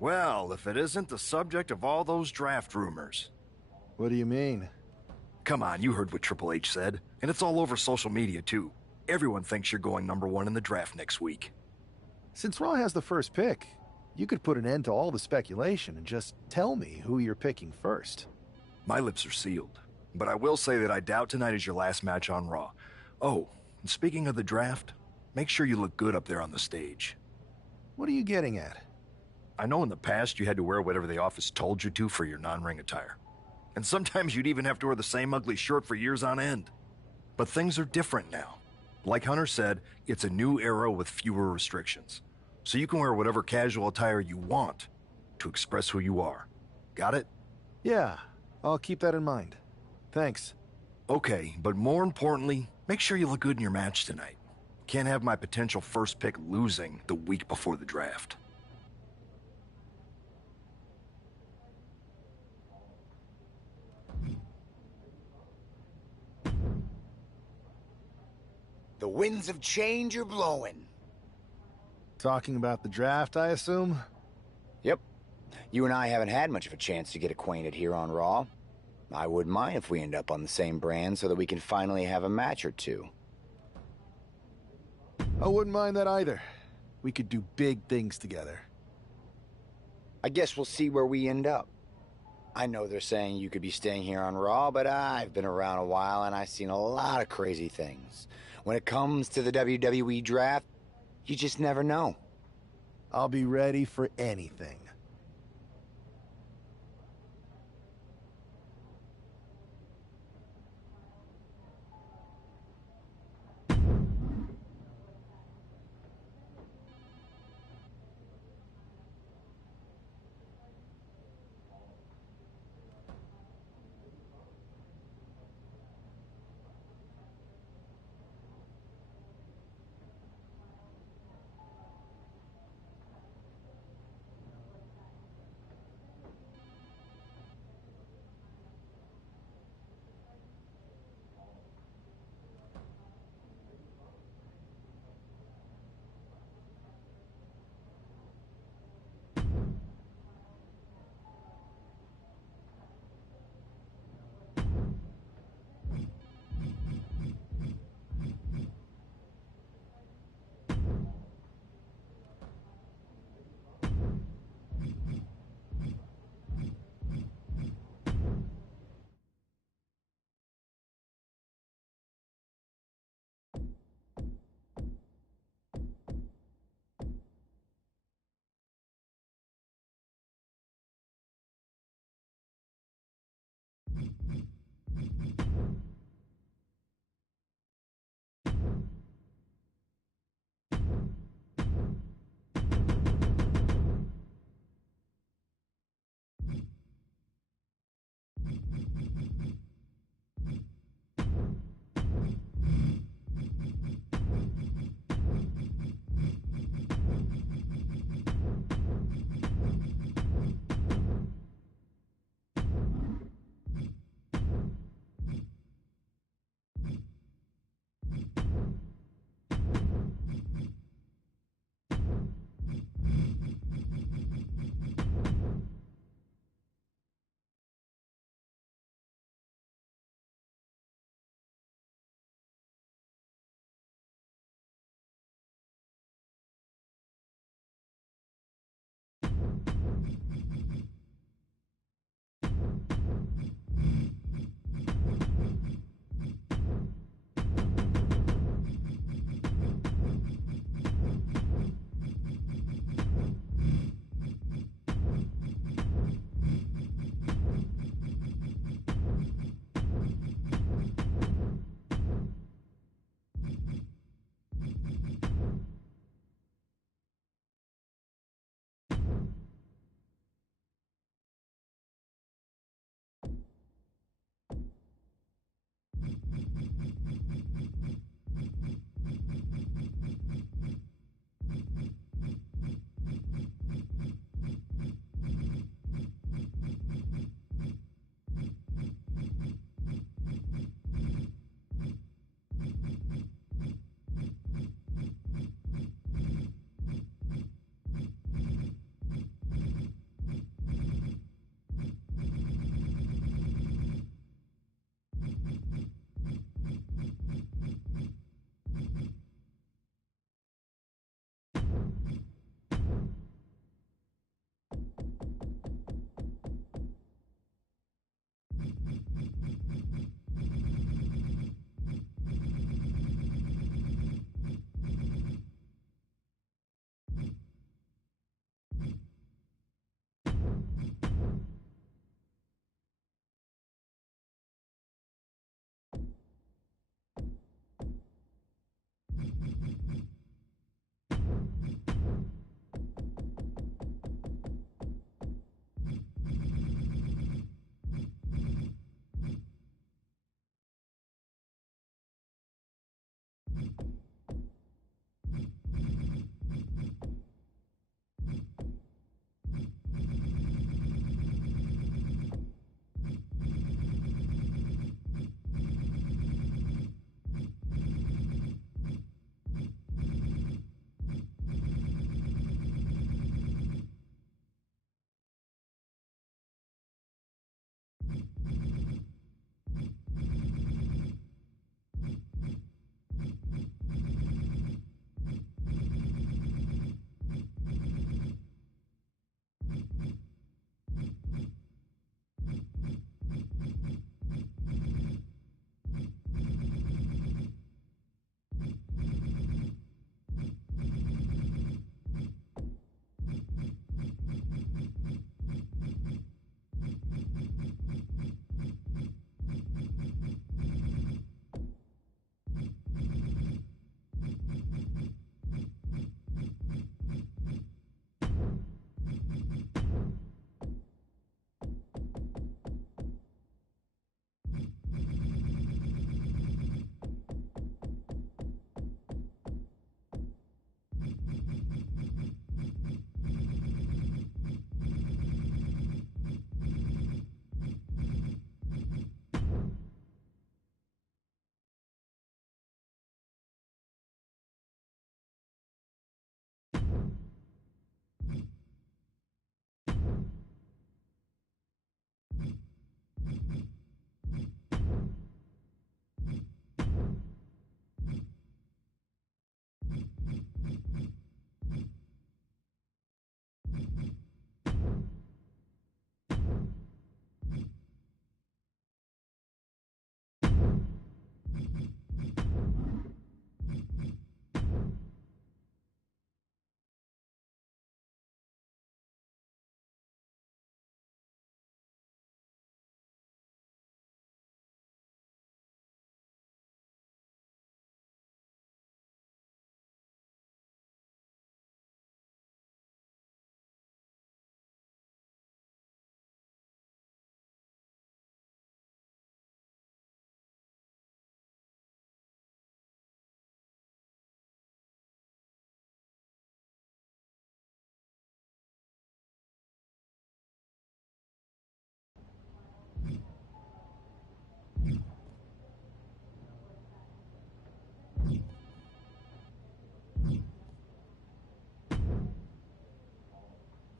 Well, if it isn't the subject of all those draft rumors. What do you mean? Come on, you heard what Triple H said, and it's all over social media too. Everyone thinks you're going #1 in the draft next week. Since Raw has the first pick, you could put an end to all the speculation and just tell me who you're picking first. My lips are sealed, but I will say that I doubt tonight is your last match on Raw. Oh, and speaking of the draft, make sure you look good up there on the stage. What are you getting at? I know in the past you had to wear whatever the office told you to for your non-ring attire. And sometimes you'd even have to wear the same ugly shirt for years on end. But things are different now. Like Hunter said, it's a new era with fewer restrictions. So you can wear whatever casual attire you want to express who you are. Got it? Yeah, I'll keep that in mind. Thanks. Okay, but more importantly, make sure you look good in your match tonight. Can't have my potential first pick losing the week before the draft. The winds of change are blowing. Talking about the draft, I assume? Yep. You and I haven't had much of a chance to get acquainted here on Raw. I wouldn't mind if we end up on the same brand so that we can finally have a match or two. I wouldn't mind that either. We could do big things together. I guess we'll see where we end up. I know they're saying you could be staying here on Raw, but I've been around a while and I've seen a lot of crazy things. When it comes to the WWE draft, you just never know. I'll be ready for anything.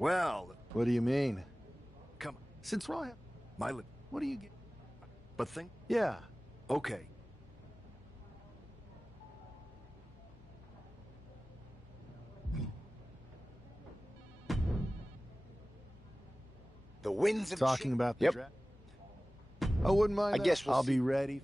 Well, What do you mean? come on. Since Raw... What do you get? But think... Yeah. Okay. The winds of Talking about the Yep. draft? I wouldn't mind I that. guess we'll I'll see. be ready.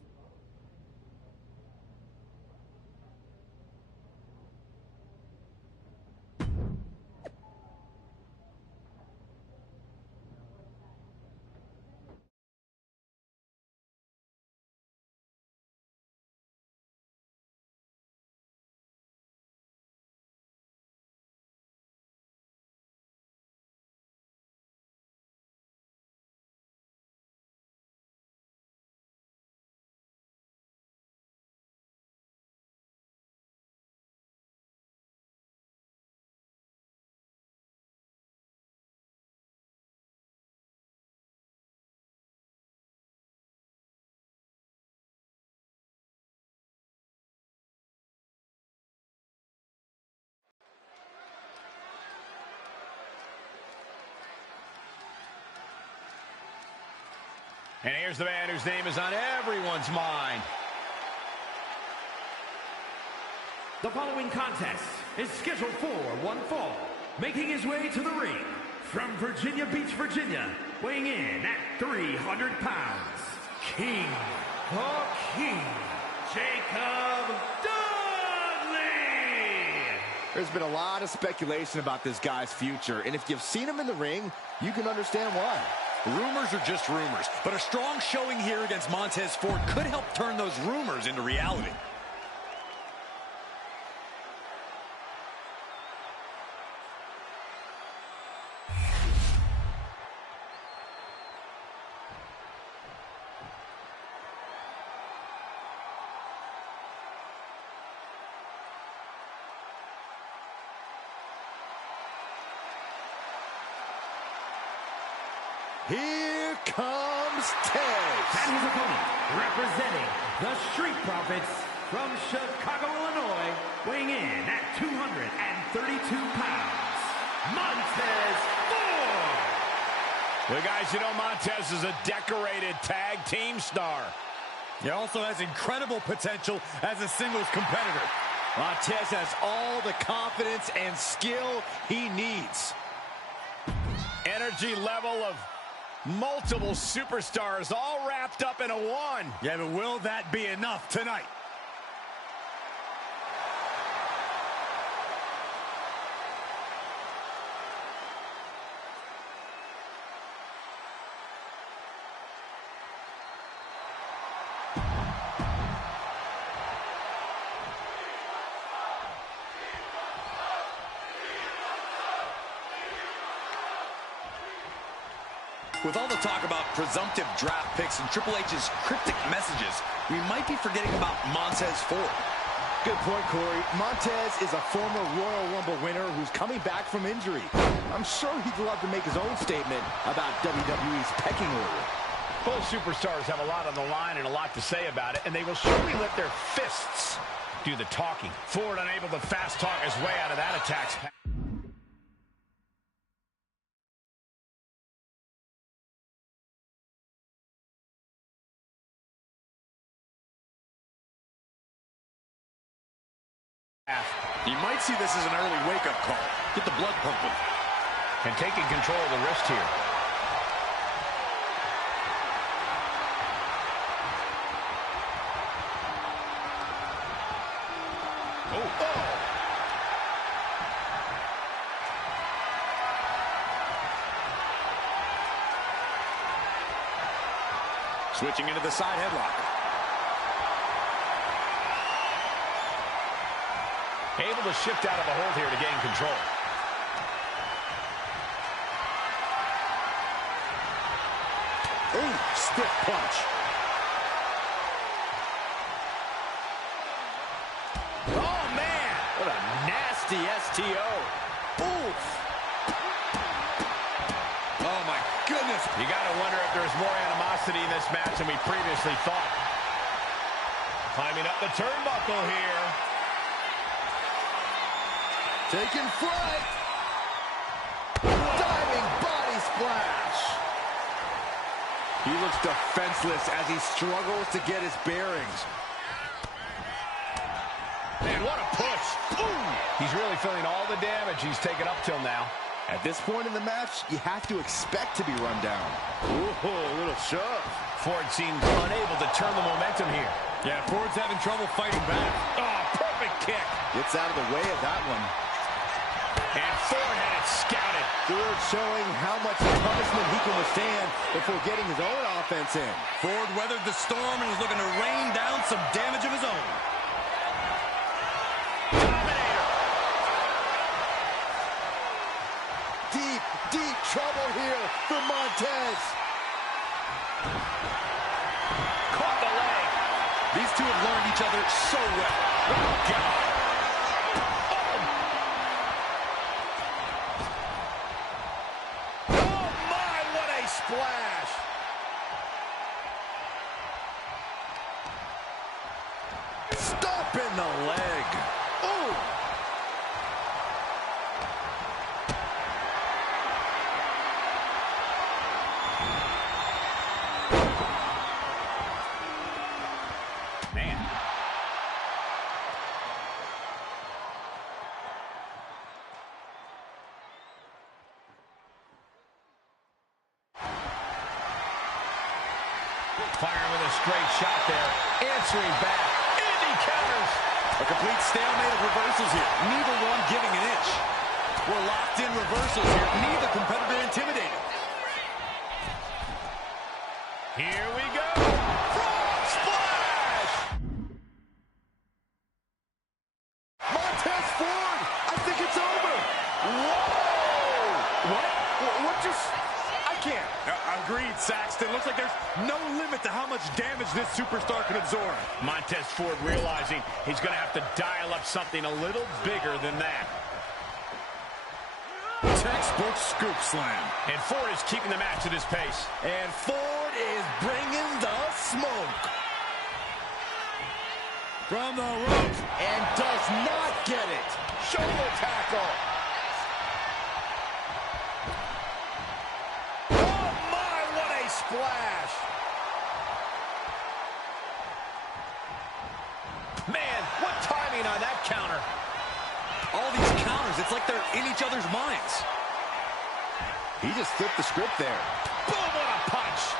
And here's the man whose name is on everyone's mind. The following contest is scheduled for one fall. Making his way to the ring from Virginia Beach, Virginia, weighing in at 300 pounds, King of Kings, Jacob Dudley! There's been a lot of speculation about this guy's future, and if you've seen him in the ring, you can understand why. Rumors are just rumors, but a strong showing here against Montez Ford could help turn those rumors into reality. Here comes Tez. And his opponent, representing the Street Profits from Chicago, Illinois, weighing in at 232 pounds, Montez Ford! Well, guys, you know Montez is a decorated tag team star. He also has incredible potential as a singles competitor. Montez has all the confidence and skill he needs. Energy level of multiple superstars all wrapped up in a one. Yeah, but will that be enough tonight? With all the talk about presumptive draft picks and Triple H's cryptic messages, we might be forgetting about Montez Ford. Good point, Corey. Montez is a former Royal Rumble winner who's coming back from injury. I'm sure he'd love to make his own statement about WWE's pecking order. Both superstars have a lot on the line and a lot to say about it, and they will surely let their fists do the talking. Ford unable to fast talk his way out of that attack's path. You might see this as an early wake-up call. Get the blood pumping. And taking control of the wrist here. Oh. Switching into the side headlock. Able to shift out of the hold here to gain control. Ooh, stiff punch. Oh, man! What a nasty STO. Oof. Oh, my goodness. You got to wonder if there's more animosity in this match than we previously thought. Climbing up the turnbuckle here. Taking flight. Diving He looks defenseless as he struggles to get his bearings. Man, what a push. Boom! He's really feeling all the damage he's taken up till now. At this point in the match, you have to expect to be run down. Ooh, a little shove. Ford seems unable to turn the momentum here. Yeah, Ford's having trouble fighting back. Oh, perfect kick. Gets out of the way of that one. And Ford had it scouted. Ford showing how much punishment he can withstand before getting his own offense in. Ford weathered the storm and is looking to rain down some damage of his own. Dominator. Deep trouble here for Montez. Caught the leg. These two have learned each other so well. Oh, God. Oh, my, what a splash. Stop in the leg. Oh! Man. Firing with a straight shot there. Answering back. And he counters. A complete stalemate of reversals here. Neither one giving an inch. We're locked in reversals here. Neither competitor intimidated. Here we go. Frog splash. Montez Ford! I think it's over! Whoa! What just... I can't. Agreed, Saxton. Looks like there's no limit to how much damage this superstar can absorb. Montez Ford realizing he's going to have to dial up something a little bigger than that. Textbook scoop slam. And Ford is keeping the match at his pace. And Ford is bringing the smoke. From the ropes. And does not get it. Shoulder tackle. Oh, my, what a splash. Man, what timing on that counter. All these counters, it's like they're in each other's minds. He just flipped the script there. Boom, what a punch.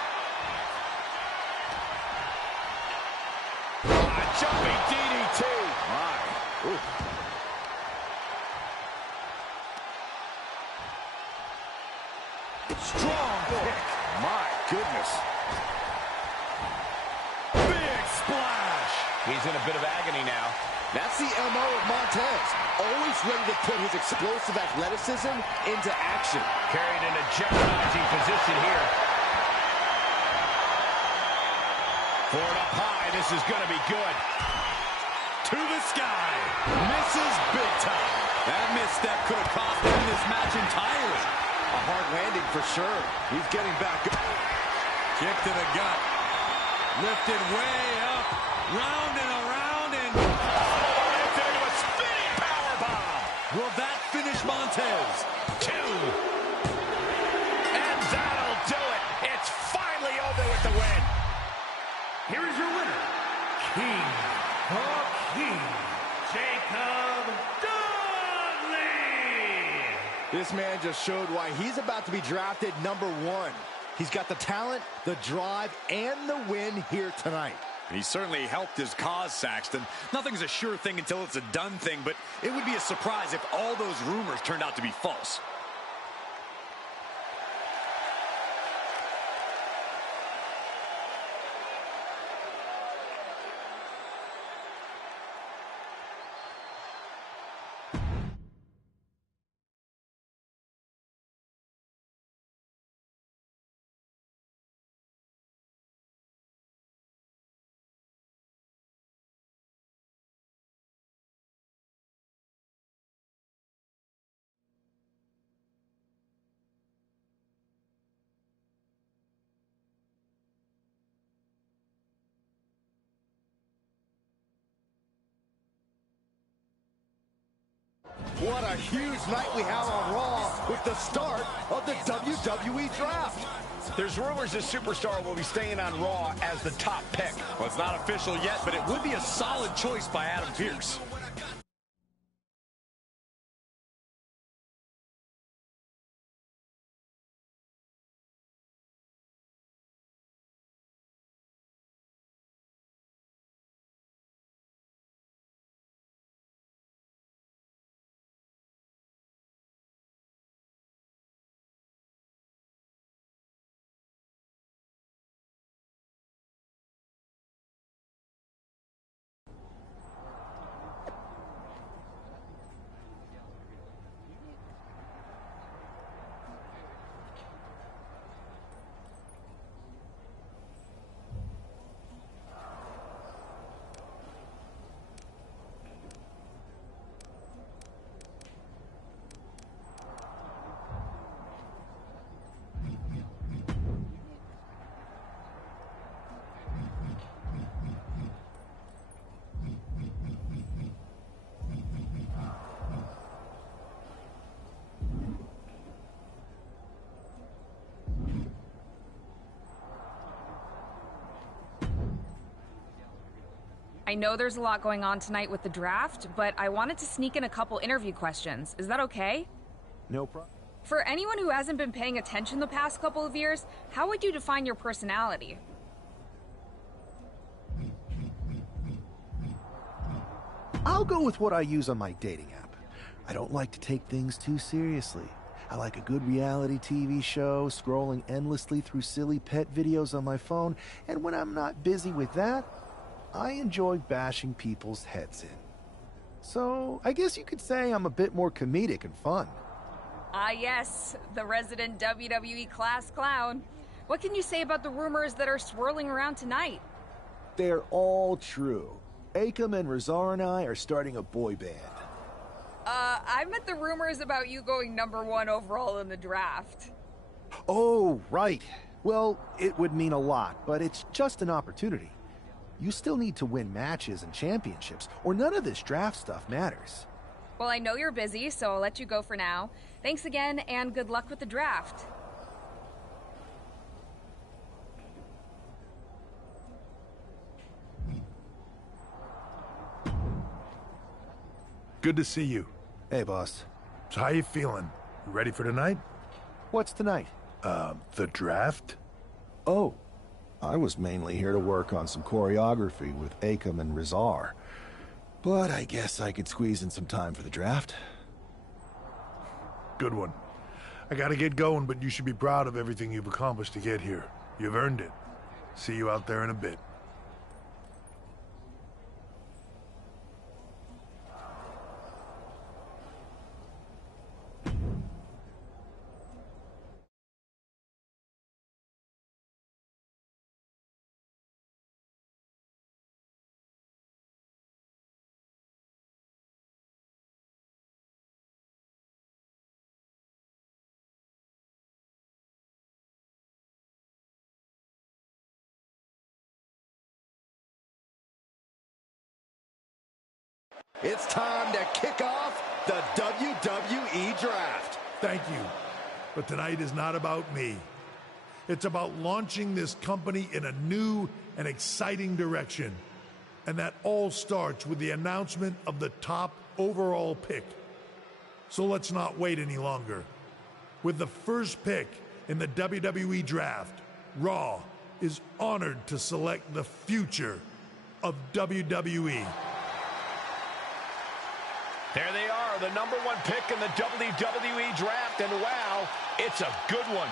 Jumping DDT. My. Ooh. Strong kick. My goodness. Big splash. He's in a bit of agony now. That's the MO of Montez. Always ready to put his explosive athleticism into action. Carried in a jeopardizing position here. Ford up high. This is going to be good. To the sky. Misses big time. That misstep could have cost him this match entirely. A hard landing for sure. He's getting back up. Kick to the gut. Lifted way up. Round and around and... It's into a spinning powerbomb. Will that finish Montez? 2. And that'll do it. It's finally over with the win. Here is your winner, King of Kings, Jacob Dudley. This man just showed why he's about to be drafted #1. He's got the talent, the drive, and the win here tonight. He certainly helped his cause, Saxton. Nothing's a sure thing until it's a done thing, but it would be a surprise if all those rumors turned out to be false. What a huge night we have on Raw with the start of the WWE Draft. There's rumors this superstar will be staying on Raw as the top pick. Well, it's not official yet, but it would be a solid choice by Adam Pearce. I know there's a lot going on tonight with the draft, but I wanted to sneak in a couple interview questions. Is that okay? No problem. For anyone who hasn't been paying attention the past couple of years, how would you define your personality? I'll go with what I use on my dating app. I don't like to take things too seriously. I like a good reality TV show, scrolling endlessly through silly pet videos on my phone, and when I'm not busy with that, I enjoy bashing people's heads in. So, I guess you could say I'm a bit more comedic and fun. Ah yes, the resident WWE class clown. What can you say about the rumors that are swirling around tonight? They're all true. Akam and Razar and I are starting a boy band. I meant the rumors about you going #1 overall in the draft. Oh, right. Well, it would mean a lot, but it's just an opportunity. You still need to win matches and championships, or none of this draft stuff matters. Well, I know you're busy, so I'll let you go for now. Thanks again, and good luck with the draft. Good to see you. Hey, boss. So how you feeling? You ready for tonight? What's tonight? The draft? Oh, I was mainly here to work on some choreography with Akam and Razar. But I guess I could squeeze in some time for the draft. Good one. I gotta get going, but you should be proud of everything you've accomplished to get here. You've earned it. See you out there in a bit. It's time to kick off the WWE Draft. Thank you. But tonight is not about me. It's about launching this company in a new and exciting direction. And that all starts with the announcement of the top overall pick. So let's not wait any longer. With the first pick in the WWE Draft, Raw is honored to select the future of WWE. There they are, the #1 pick in the WWE Draft, and wow, it's a good one.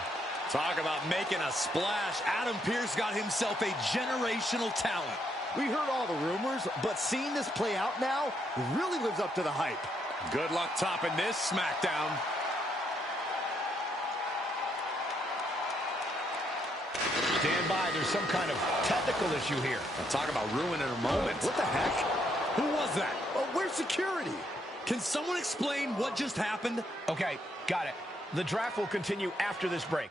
Talk about making a splash. Adam Pearce got himself a generational talent. We heard all the rumors, but seeing this play out now really lives up to the hype. Good luck topping this SmackDown. Stand by, there's some kind of technical issue here. Talk about ruining a moment. What the heck? Who was that? Where's security? Can someone explain what just happened? Okay, got it. The draft will continue after this break.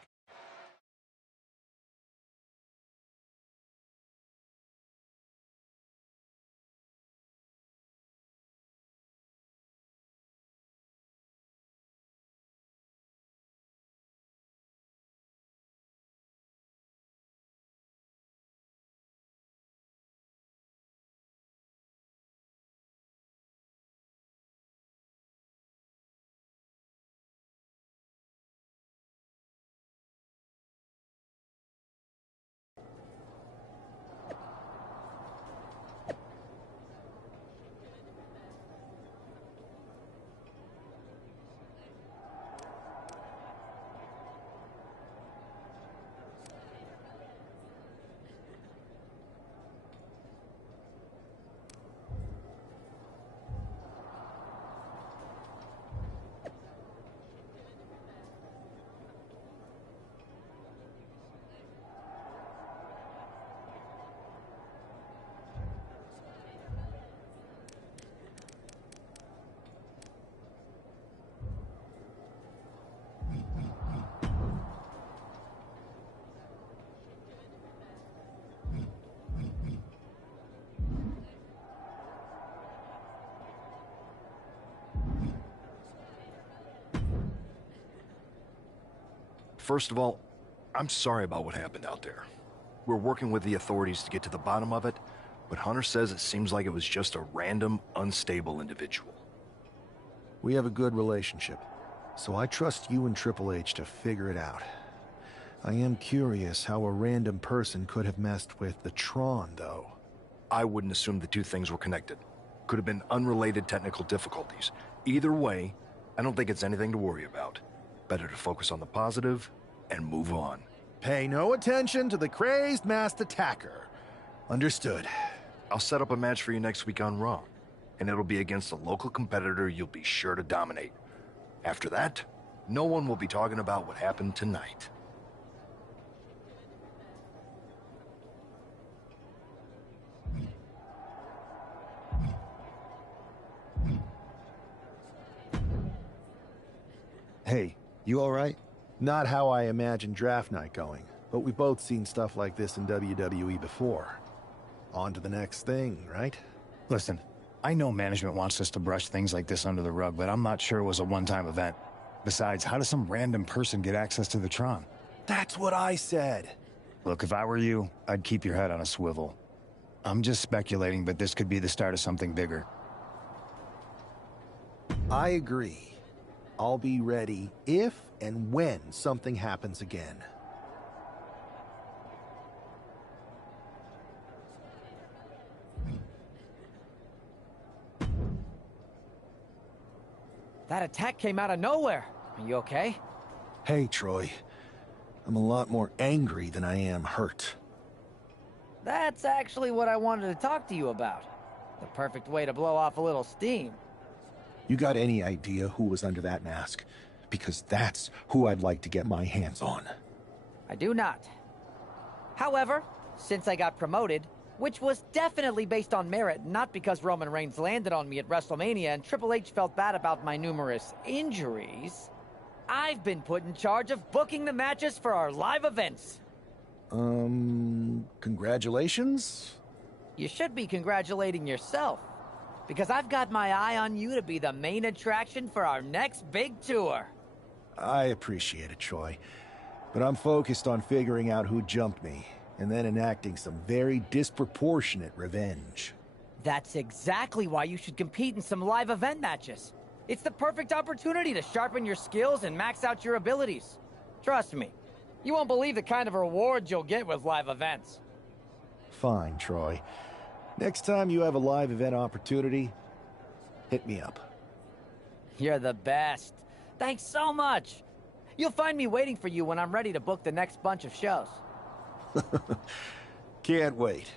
First of all, I'm sorry about what happened out there. We're working with the authorities to get to the bottom of it, but Hunter says it seems like it was just a random, unstable individual. We have a good relationship, so I trust you and Triple H to figure it out. I am curious how a random person could have messed with the Tron, though. I wouldn't assume the two things were connected. Could have been unrelated technical difficulties. Either way, I don't think it's anything to worry about. Better to focus on the positive and move on. Pay no attention to the crazed masked attacker. Understood. I'll set up a match for you next week on Raw, and it'll be against a local competitor you'll be sure to dominate. After that, no one will be talking about what happened tonight. Hey, you all right? Not how I imagined draft night going, but we've both seen stuff like this in WWE before. On to the next thing, right? Listen, I know management wants us to brush things like this under the rug, but I'm not sure it was a one-time event. Besides, how does some random person get access to the Tron? That's what I said. Look, if I were you, I'd keep your head on a swivel. I'm just speculating, but this could be the start of something bigger. I agree. I'll be ready if and when something happens again. That attack came out of nowhere. Are you okay? Hey, Troy. I'm a lot more angry than I am hurt. That's actually what I wanted to talk to you about. The perfect way to blow off a little steam. You got any idea who was under that mask? Because that's who I'd like to get my hands on. I do not. However, since I got promoted, which was definitely based on merit, not because Roman Reigns landed on me at WrestleMania and Triple H felt bad about my numerous injuries, I've been put in charge of booking the matches for our live events. Congratulations? You should be congratulating yourself, because I've got my eye on you to be the main attraction for our next big tour. I appreciate it, Troy. But I'm focused on figuring out who jumped me, and then enacting some very disproportionate revenge. That's exactly why you should compete in some live event matches. It's the perfect opportunity to sharpen your skills and max out your abilities. Trust me, you won't believe the kind of rewards you'll get with live events. Fine, Troy. Next time you have a live event opportunity, hit me up. You're the best. Thanks so much. You'll find me waiting for you when I'm ready to book the next bunch of shows. Can't wait.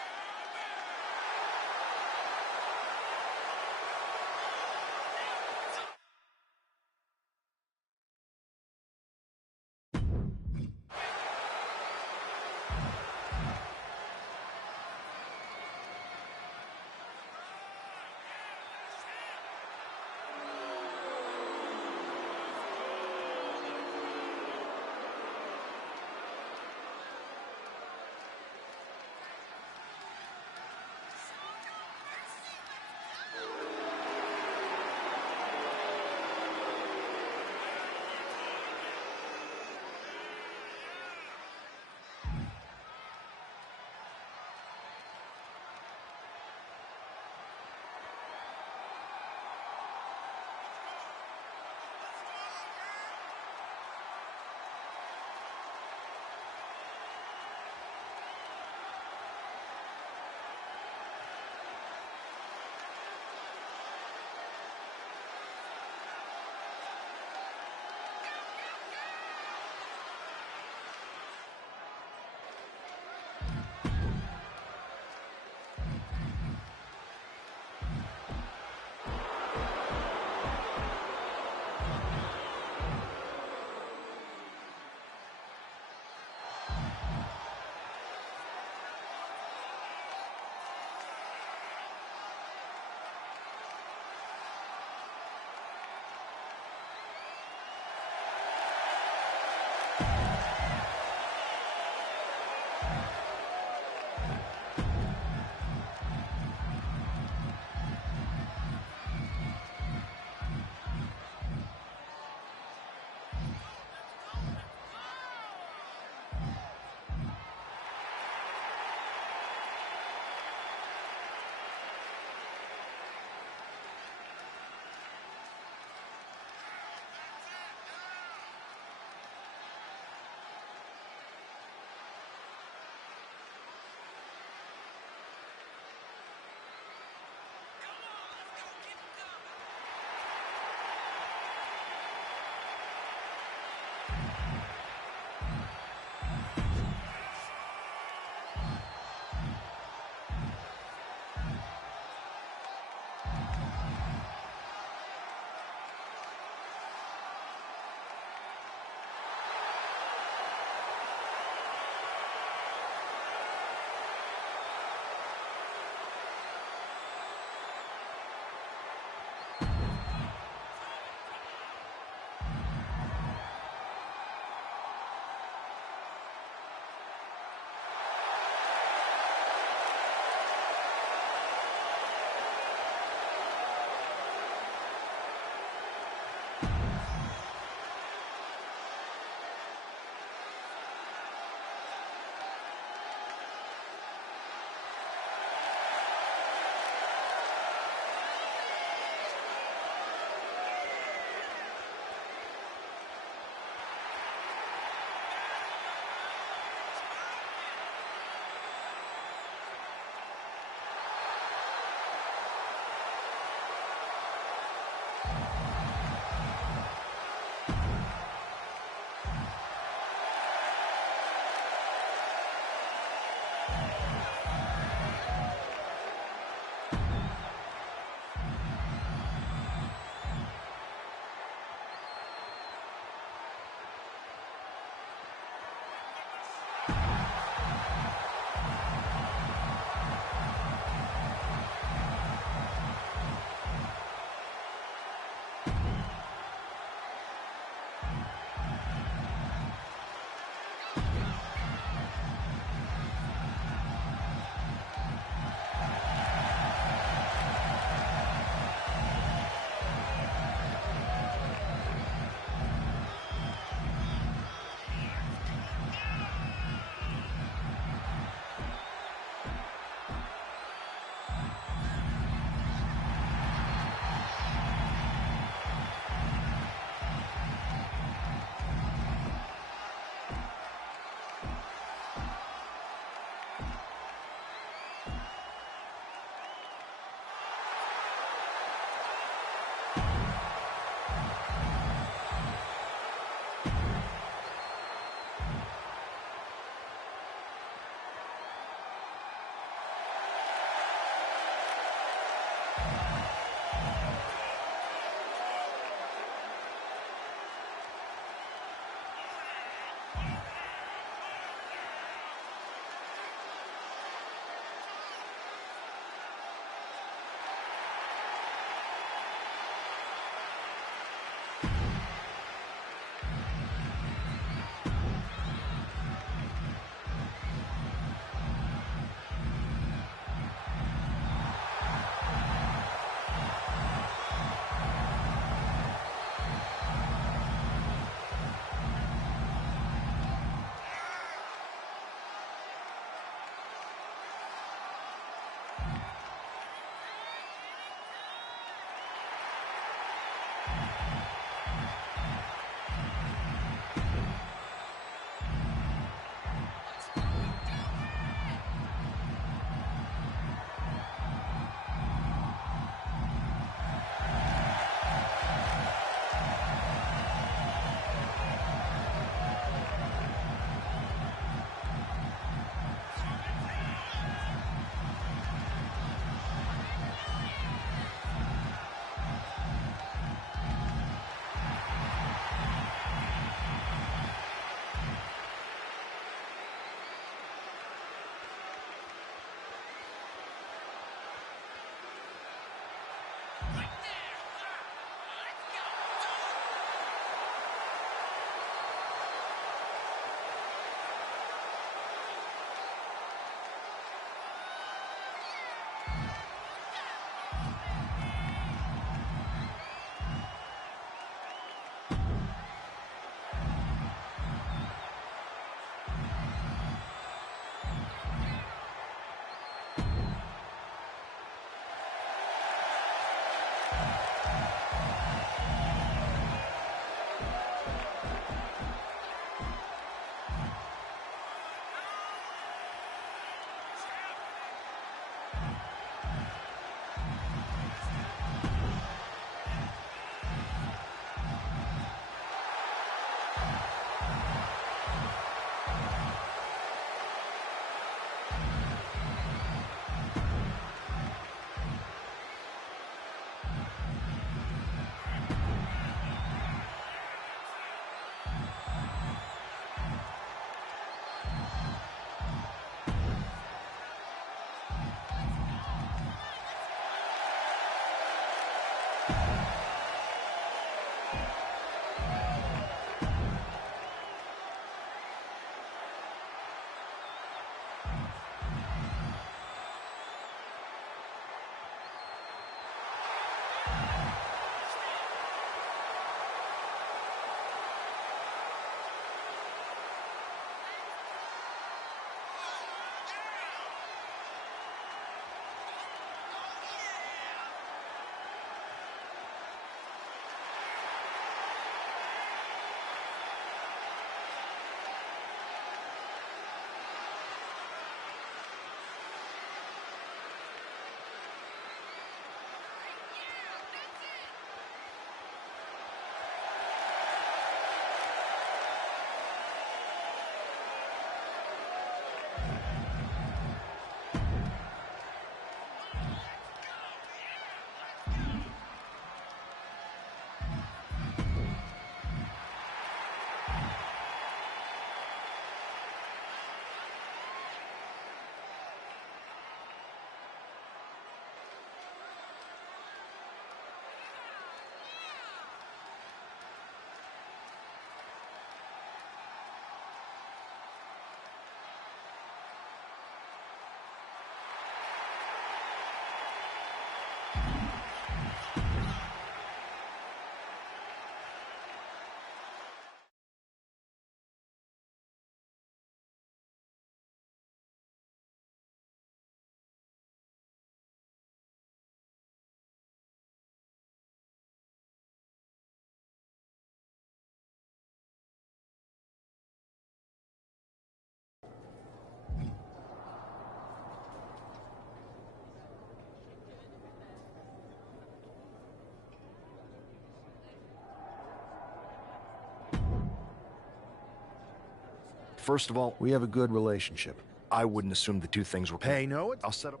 First of all, We have a good relationship. I wouldn't assume the two things were... Hey, no, it's... I'll set up...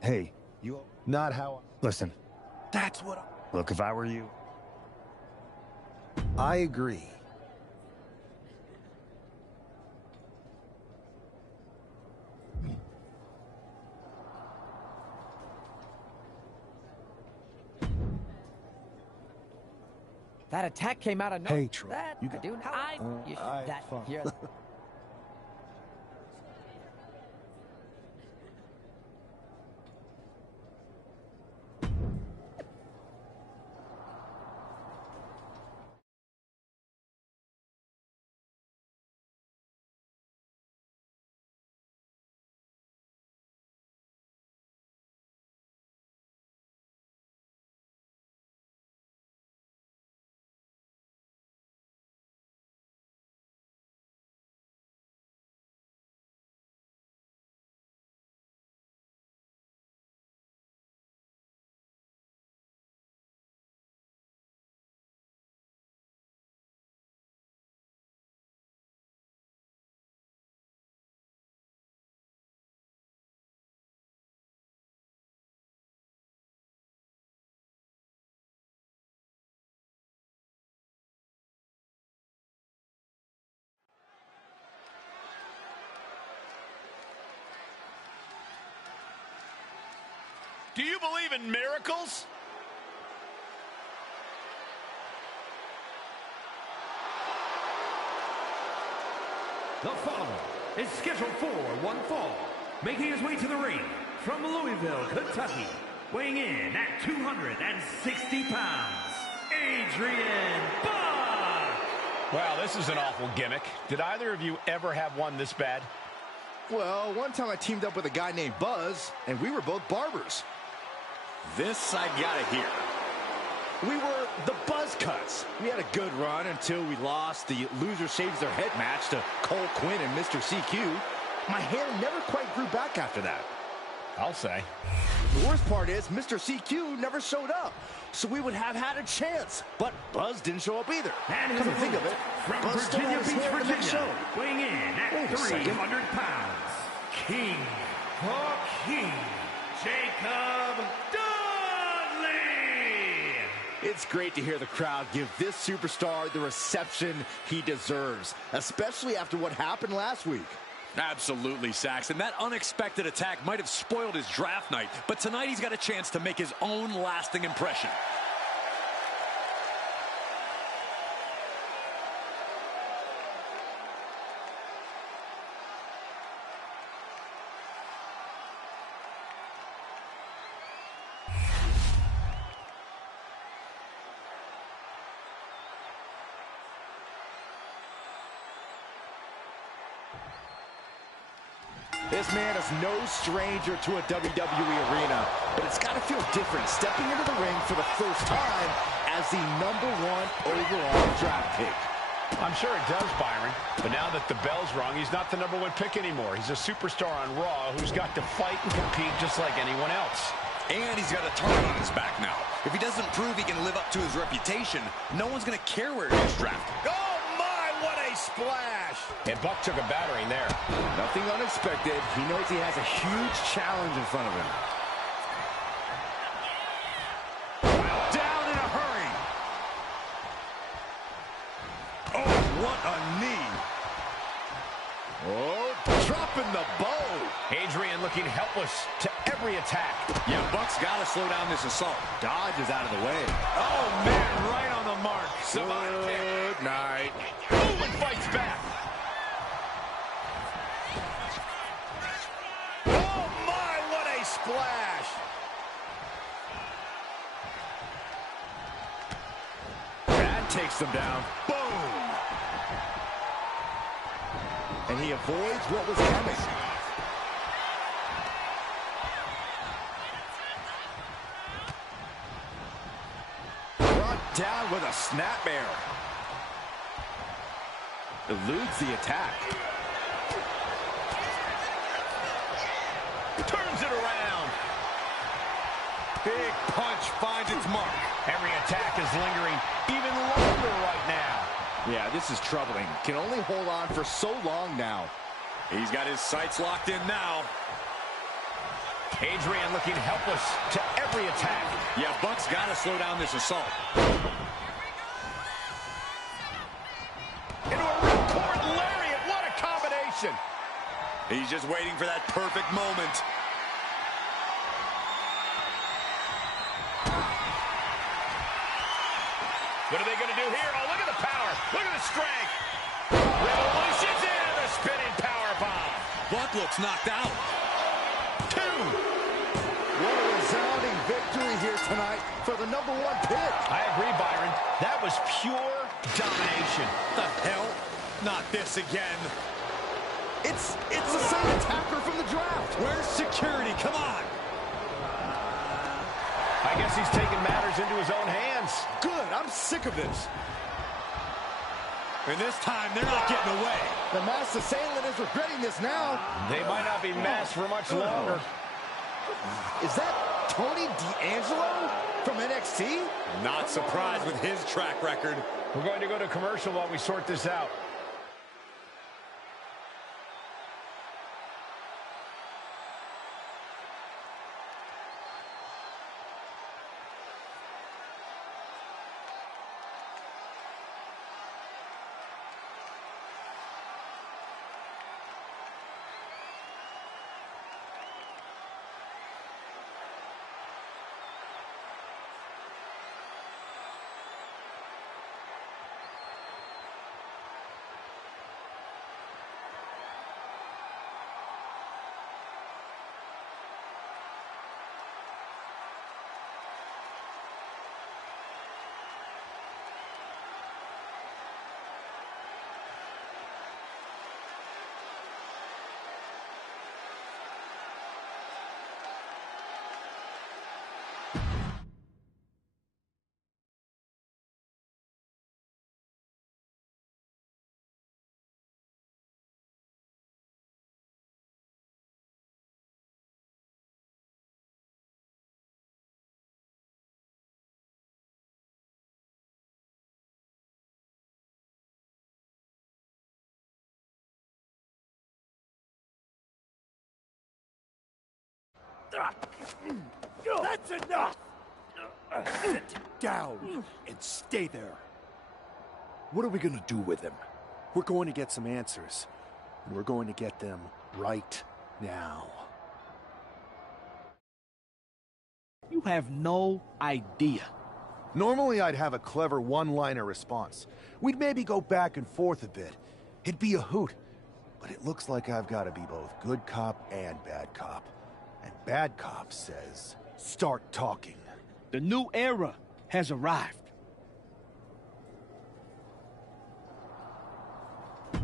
Hey, you... Not how... Listen, That's what look, if I were you... I agree. That attack came out of nowhere. Hey, Troy, That you I got- do. That fine. you're- Do you believe in miracles? The following is scheduled for one fall, making his way to the ring from Louisville, Kentucky, weighing in at 260 pounds, Adrian Buck! Wow, this is an awful gimmick. Did either of you ever have one this bad? Well, one time I teamed up with a guy named Buzz, and we were both barbers. This I gotta hear. We were the Buzz Cuts. We had a good run until we lost the loser shaves their head match to Cole Quinn and Mr. CQ. My hair never quite grew back after that. I'll say. The worst part is Mr. CQ never showed up, so we would have had a chance. But Buzz didn't show up either. And Come to think of it, from Buzz still Virginia has Beach, hair in the next Virginia, show. weighing in at Wait a second. 300 pounds, King, the King, Jacob Dudley! It's great to hear the crowd give this superstar the reception he deserves, especially after what happened last week. Absolutely, Saxton. That unexpected attack might have spoiled his draft night, but tonight he's got a chance to make his own lasting impression. This man is no stranger to a WWE arena, but it's got to feel different stepping into the ring for the first time as the #1 overall draft pick. I'm sure it does, Byron. But now that the bell's rung, he's not the #1 pick anymore. He's a superstar on Raw who's got to fight and compete just like anyone else. And he's got a target on his back now. If he doesn't prove he can live up to his reputation, no one's going to care where he gets drafted. Oh my, what a splash! And Buck took a battering there. Nothing unexpected. He knows he has a huge challenge in front of him. Down in a hurry. Oh, what a knee. Oh, dropping the bow. Adrian looking helpless to every attack. Yeah, Buck's got to slow down this assault. Dodges out of the way. Oh, man, right on the mark. Good night. Boom, and fights back. Oh, my, what a splash. That takes them down. Boom. And he avoids what was coming. Brought down with a snapmare. Eludes the attack. Turns it around. Big punch finds its mark. Every attack is lingering even longer right now. Yeah, this is troubling. Can only hold on for so long now. He's got his sights locked in now. Adrian looking helpless to every attack. Yeah, Buck's got to slow down this assault. Into a ripcord lariat. What a combination. He's just waiting for that perfect moment. What are they going to do here? Oh, look at the power. Look at the strength. Revolution's into the spinning power bomb. Buck looks knocked out. 2. What a resounding victory here tonight for the #1 pick. I agree, Byron. That was pure domination. The hell? Not this again. It's the same attacker from the draft. Where's security? Come on. I guess he's taking matters into his own hands. Good. I'm sick of this. And this time, they're not getting away. The masked assailant is regretting this now. They might not be masked for much longer. Is that Tony D'Angelo from NXT? Not surprised with his track record. We're going to go to commercial while we sort this out. That's enough! Sit down and stay there. What are we gonna do with him? We're going to get some answers. And we're going to get them right now. You have no idea. Normally I'd have a clever one-liner response. We'd maybe go back and forth a bit. It'd be a hoot. But it looks like I've got to be both good cop and bad cop. And bad cop says, start talking. The new era has arrived.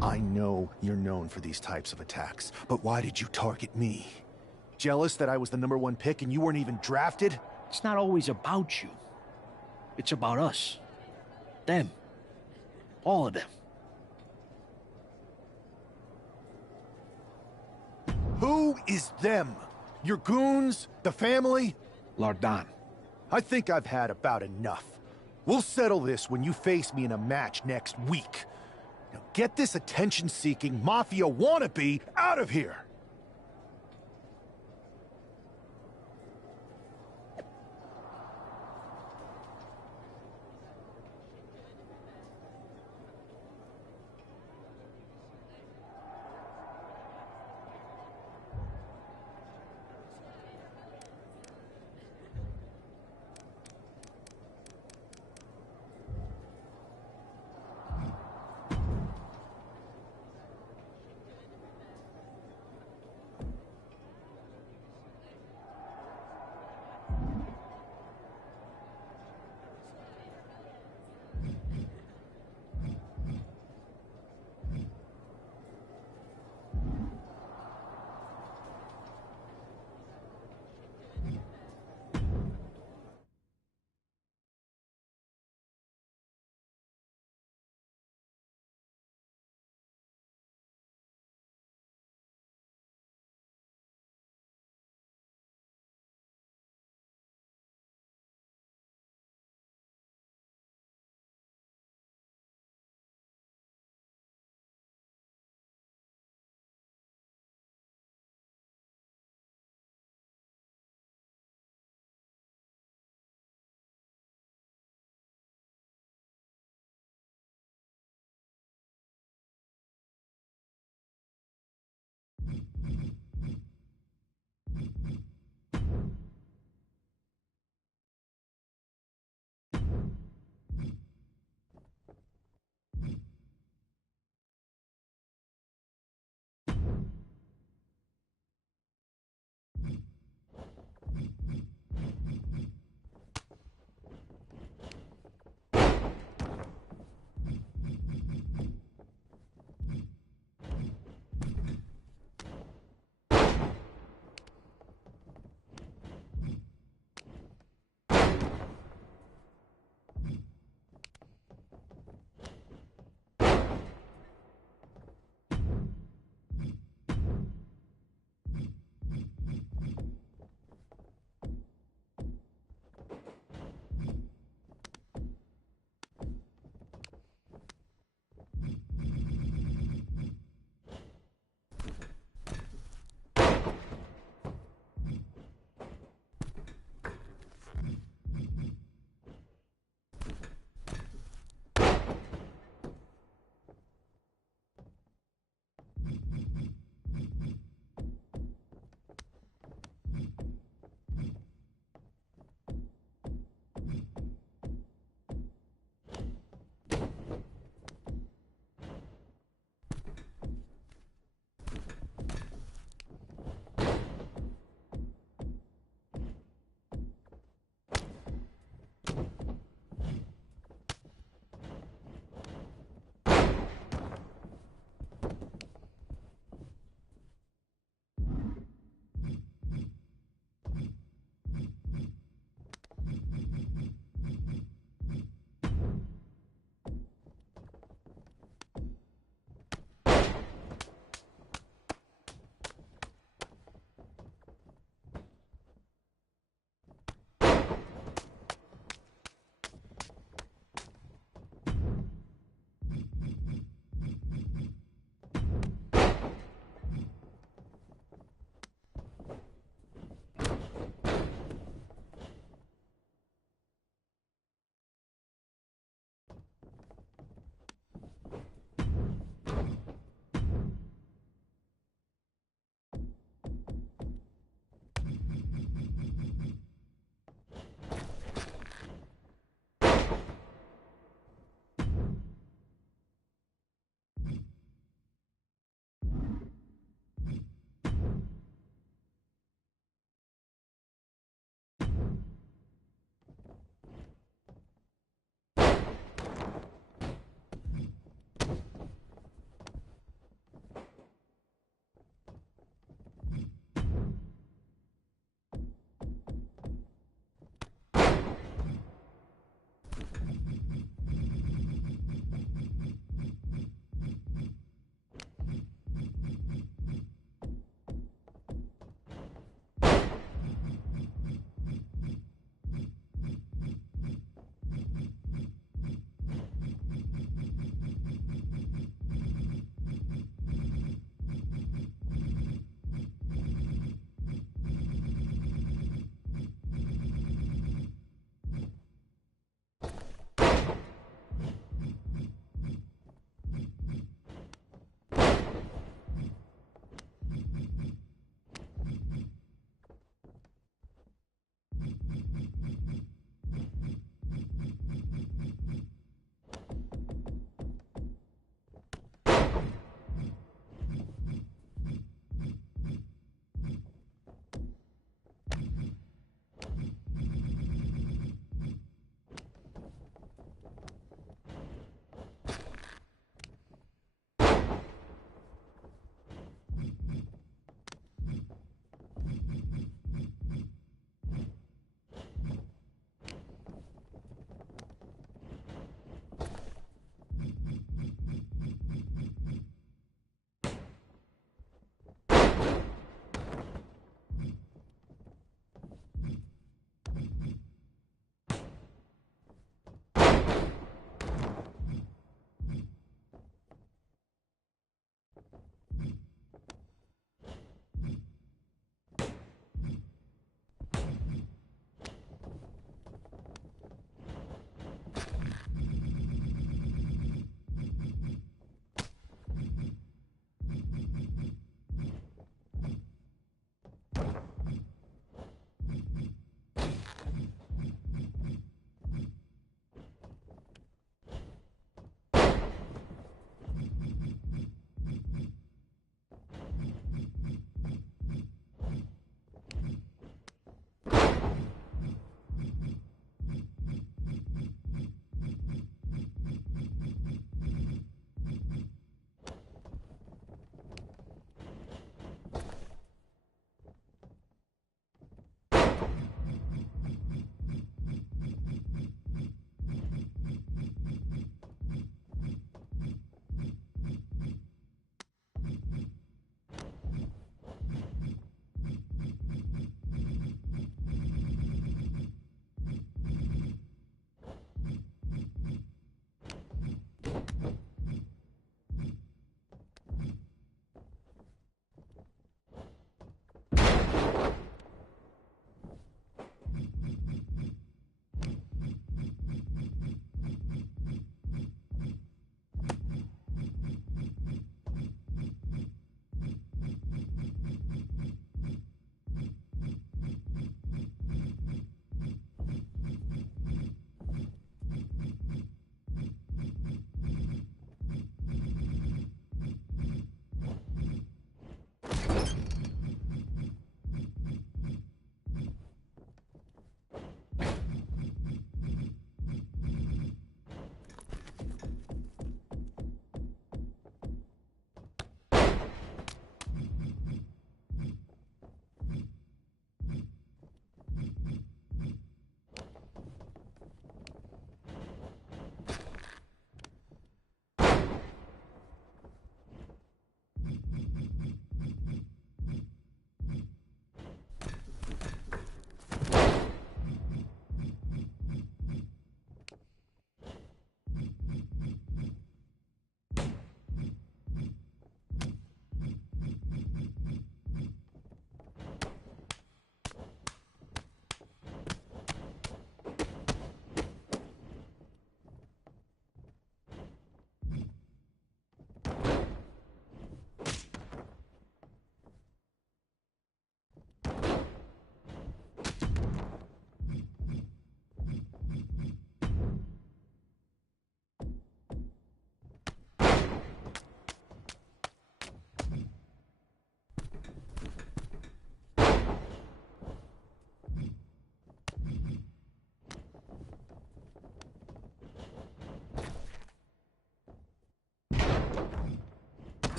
I know you're known for these types of attacks, but why did you target me? Jealous that I was the #1 pick and you weren't even drafted? It's not always about you. It's about us. Them. All of them. Who is them? Your goons? The family? Lardan. I think I've had about enough. We'll settle this when you face me in a match next week. Now get this attention-seeking mafia wannabe out of here!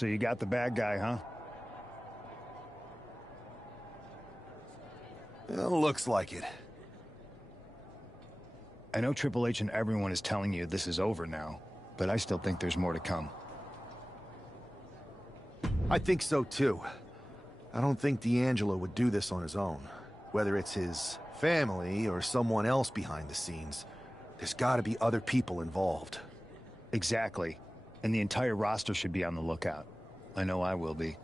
So you got the bad guy, huh? Well, looks like it. I know Triple H and everyone is telling you this is over now, but I still think there's more to come. I think so too. I don't think D'Angelo would do this on his own. Whether it's his family or someone else behind the scenes, there's gotta be other people involved. Exactly. And the entire roster should be on the lookout. I know I will be.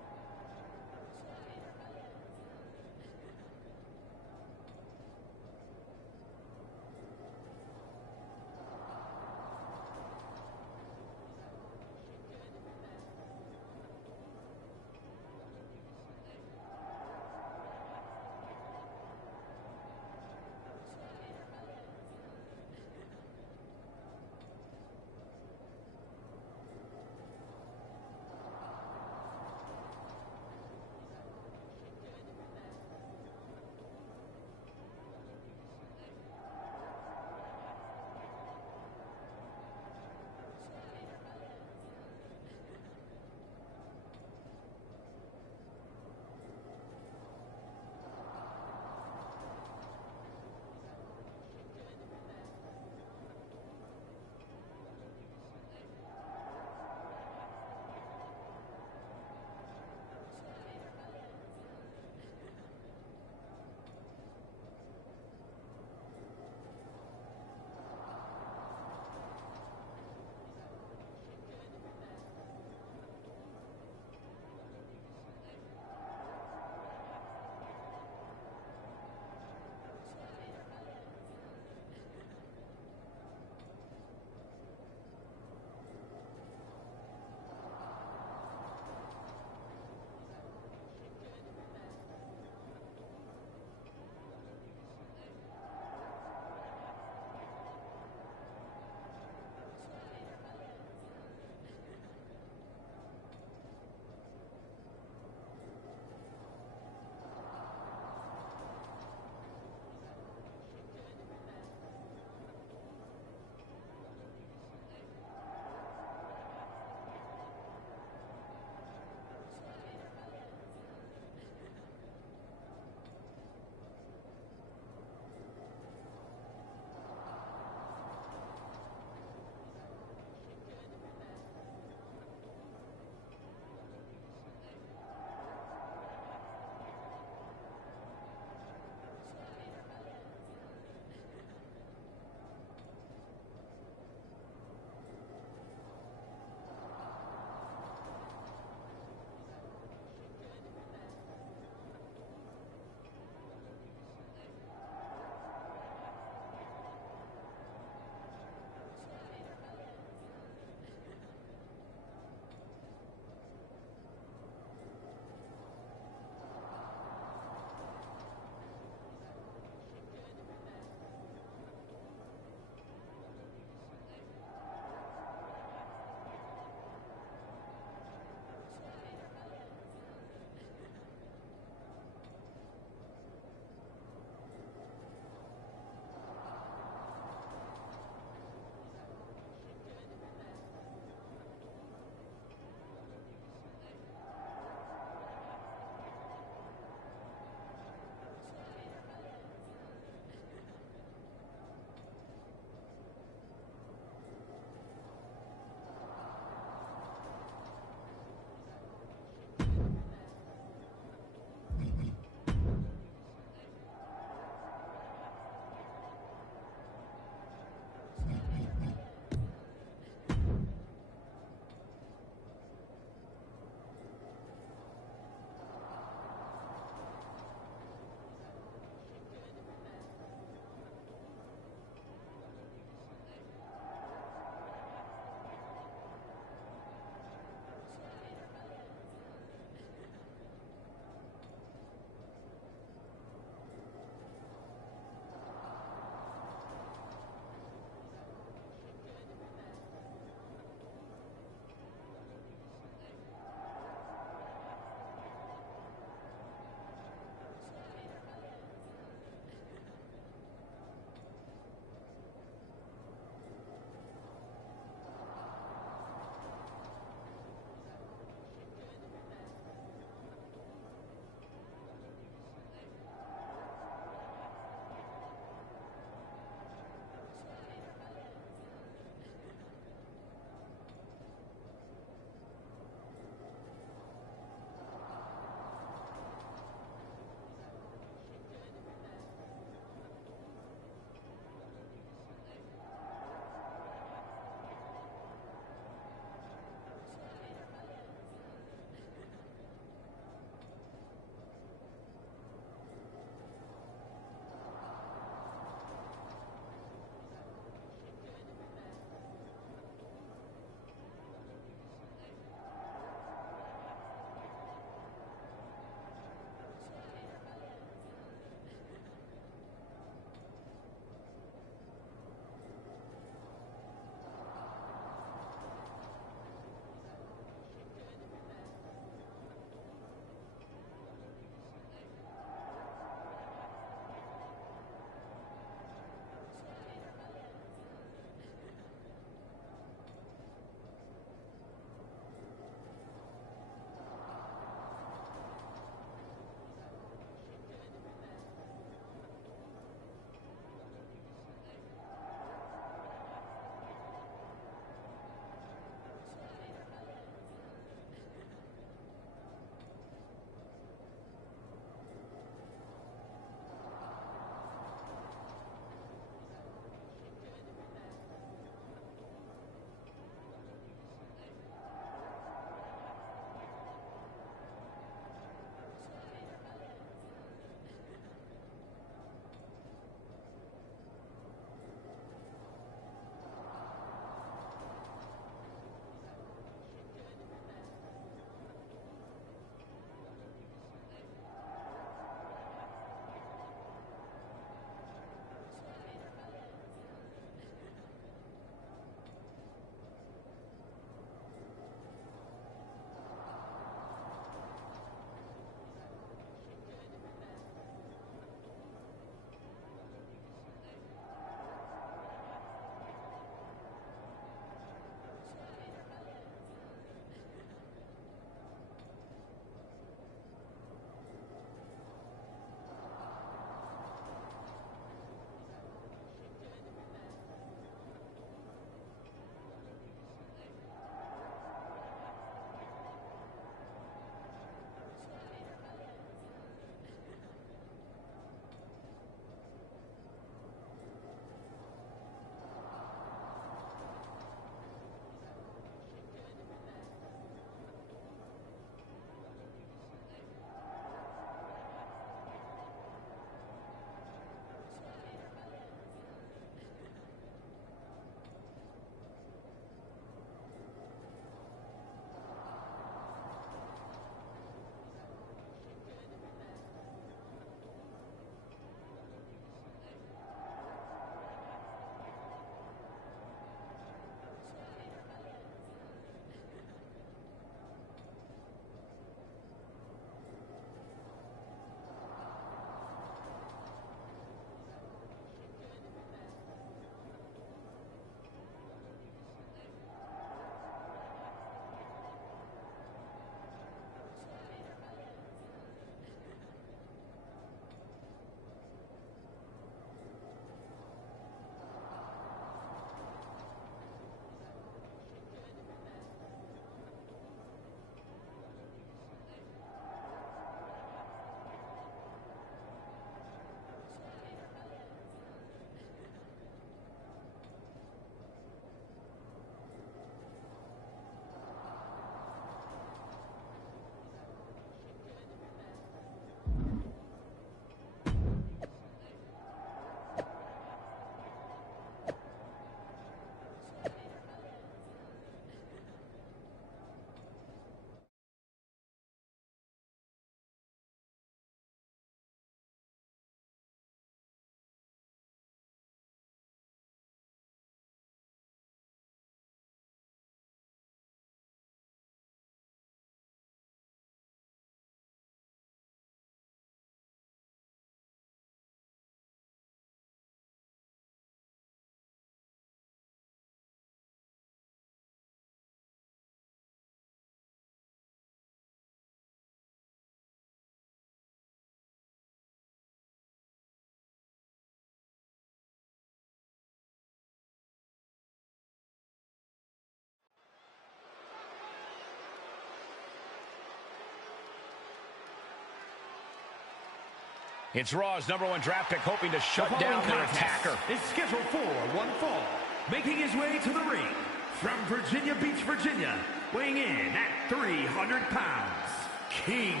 It's Raw's #1 draft pick hoping to shut down their attacker. It's scheduled for one fall. Making his way to the ring from Virginia Beach, Virginia, weighing in at 300 pounds, King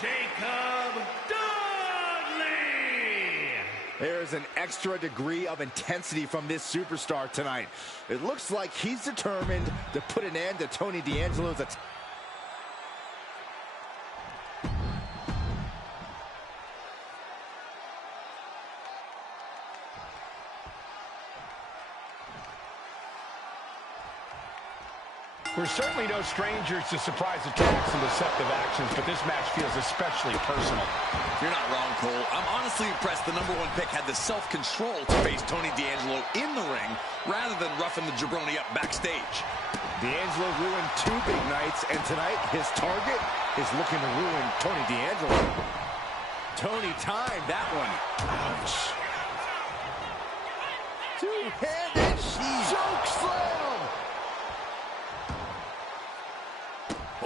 Jacob Dudley. There's an extra degree of intensity from this superstar tonight. It looks like he's determined to put an end to Tony D'Angelo's attack. We're certainly no strangers to surprise attacks and deceptive actions, but this match feels especially personal. You're not wrong, Cole. I'm honestly impressed the #1 pick had the self-control to face Tony D'Angelo in the ring rather than roughing the jabroni up backstage. D'Angelo ruined 2 big nights, and tonight his target is looking to ruin Tony D'Angelo. Tony timed that one. Ouch. Two-handed choke slam.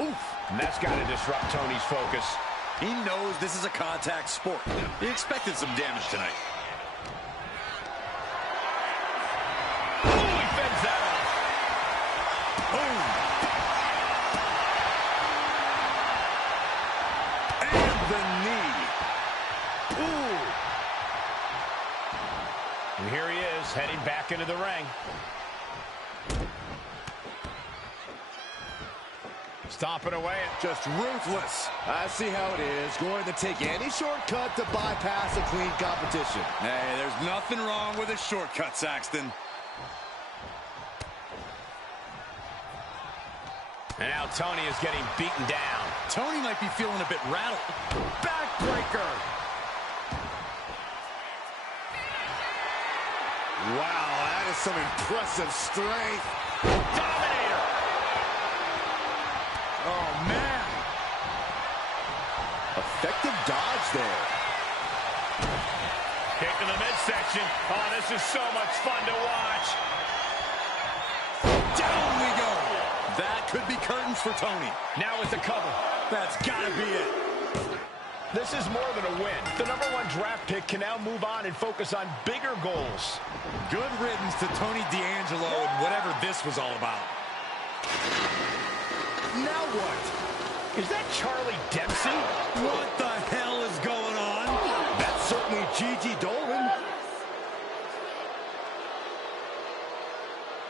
Oof. And that's got to disrupt Tony's focus. He knows this is a contact sport. He expected some damage tonight. Oh, he fends that off. Boom. And the knee. Ooh. And here he is, heading back into the ring. Stomping away. Just ruthless. I see how it is. Going to take any shortcut to bypass a clean competition. Hey, there's nothing wrong with a shortcut, Saxton. And now Tony is getting beaten down. Tony might be feeling a bit rattled. Backbreaker. Wow, that is some impressive strength. Dominator. Oh, man. Effective dodge there. Kick to the midsection. Oh, this is so much fun to watch. Down we go. That could be curtains for Tony. Now with the cover. That's got to be it. This is more than a win. The #1 draft pick can now move on and focus on bigger goals. Good riddance to Tony D'Angelo and whatever this was all about. Now what? Is that Charlie Dempsey? What the hell is going on? That's certainly Gigi Dolan.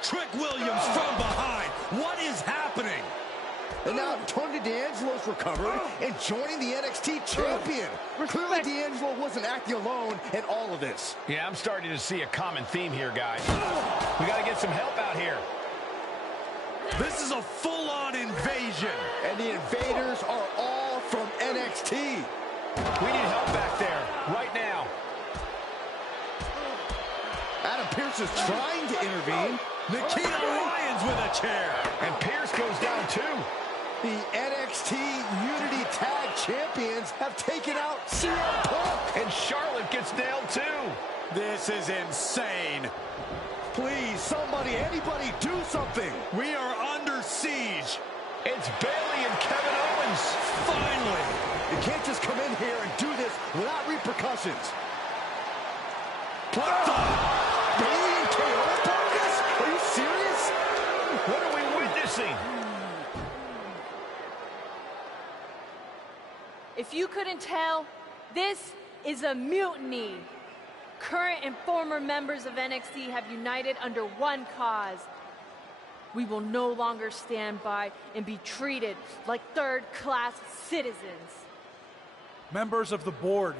Trick Williams from behind. What is happening? And now Tony D'Angelo's recovered and joining the NXT champion. Clearly D'Angelo wasn't acting alone in all of this. Yeah, I'm starting to see a common theme here, guys. We got to get some help out here. This is a full-on invasion. And the invaders are all from NXT. We need help back there, right now. Adam Pearce is trying to intervene. Nikita Lyons with a chair. And Pearce goes down too. The NXT Unity Tag Champions have taken out CM Punk. And Charlotte gets nailed too. This is insane. Please, somebody, anybody, do something. We are under siege. It's Bayley and Kevin Owens. Finally. You can't just come in here and do this without repercussions. What the? Bayley and KO about this? Are you serious? What are we witnessing? If you couldn't tell, this is a mutiny. Current and former members of NXT have united under one cause. We will no longer stand by and be treated like third-class citizens. Members of the board,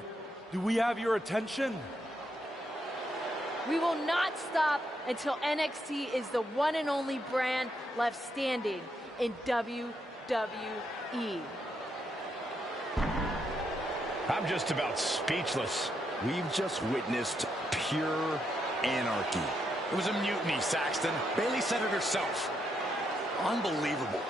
do we have your attention? We will not stop until NXT is the one and only brand left standing in WWE. I'm just about speechless. We've just witnessed pure anarchy. It was a mutiny, Saxton. Bayley said it herself. Unbelievable.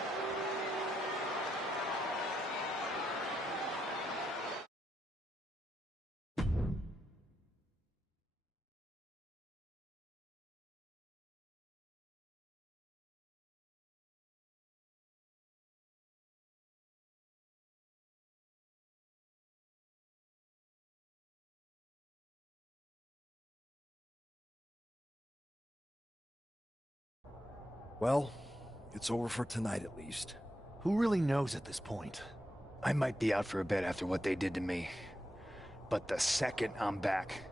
Well, it's over for tonight at least. Who really knows at this point? I might be out for a bit after what they did to me. But the second I'm back,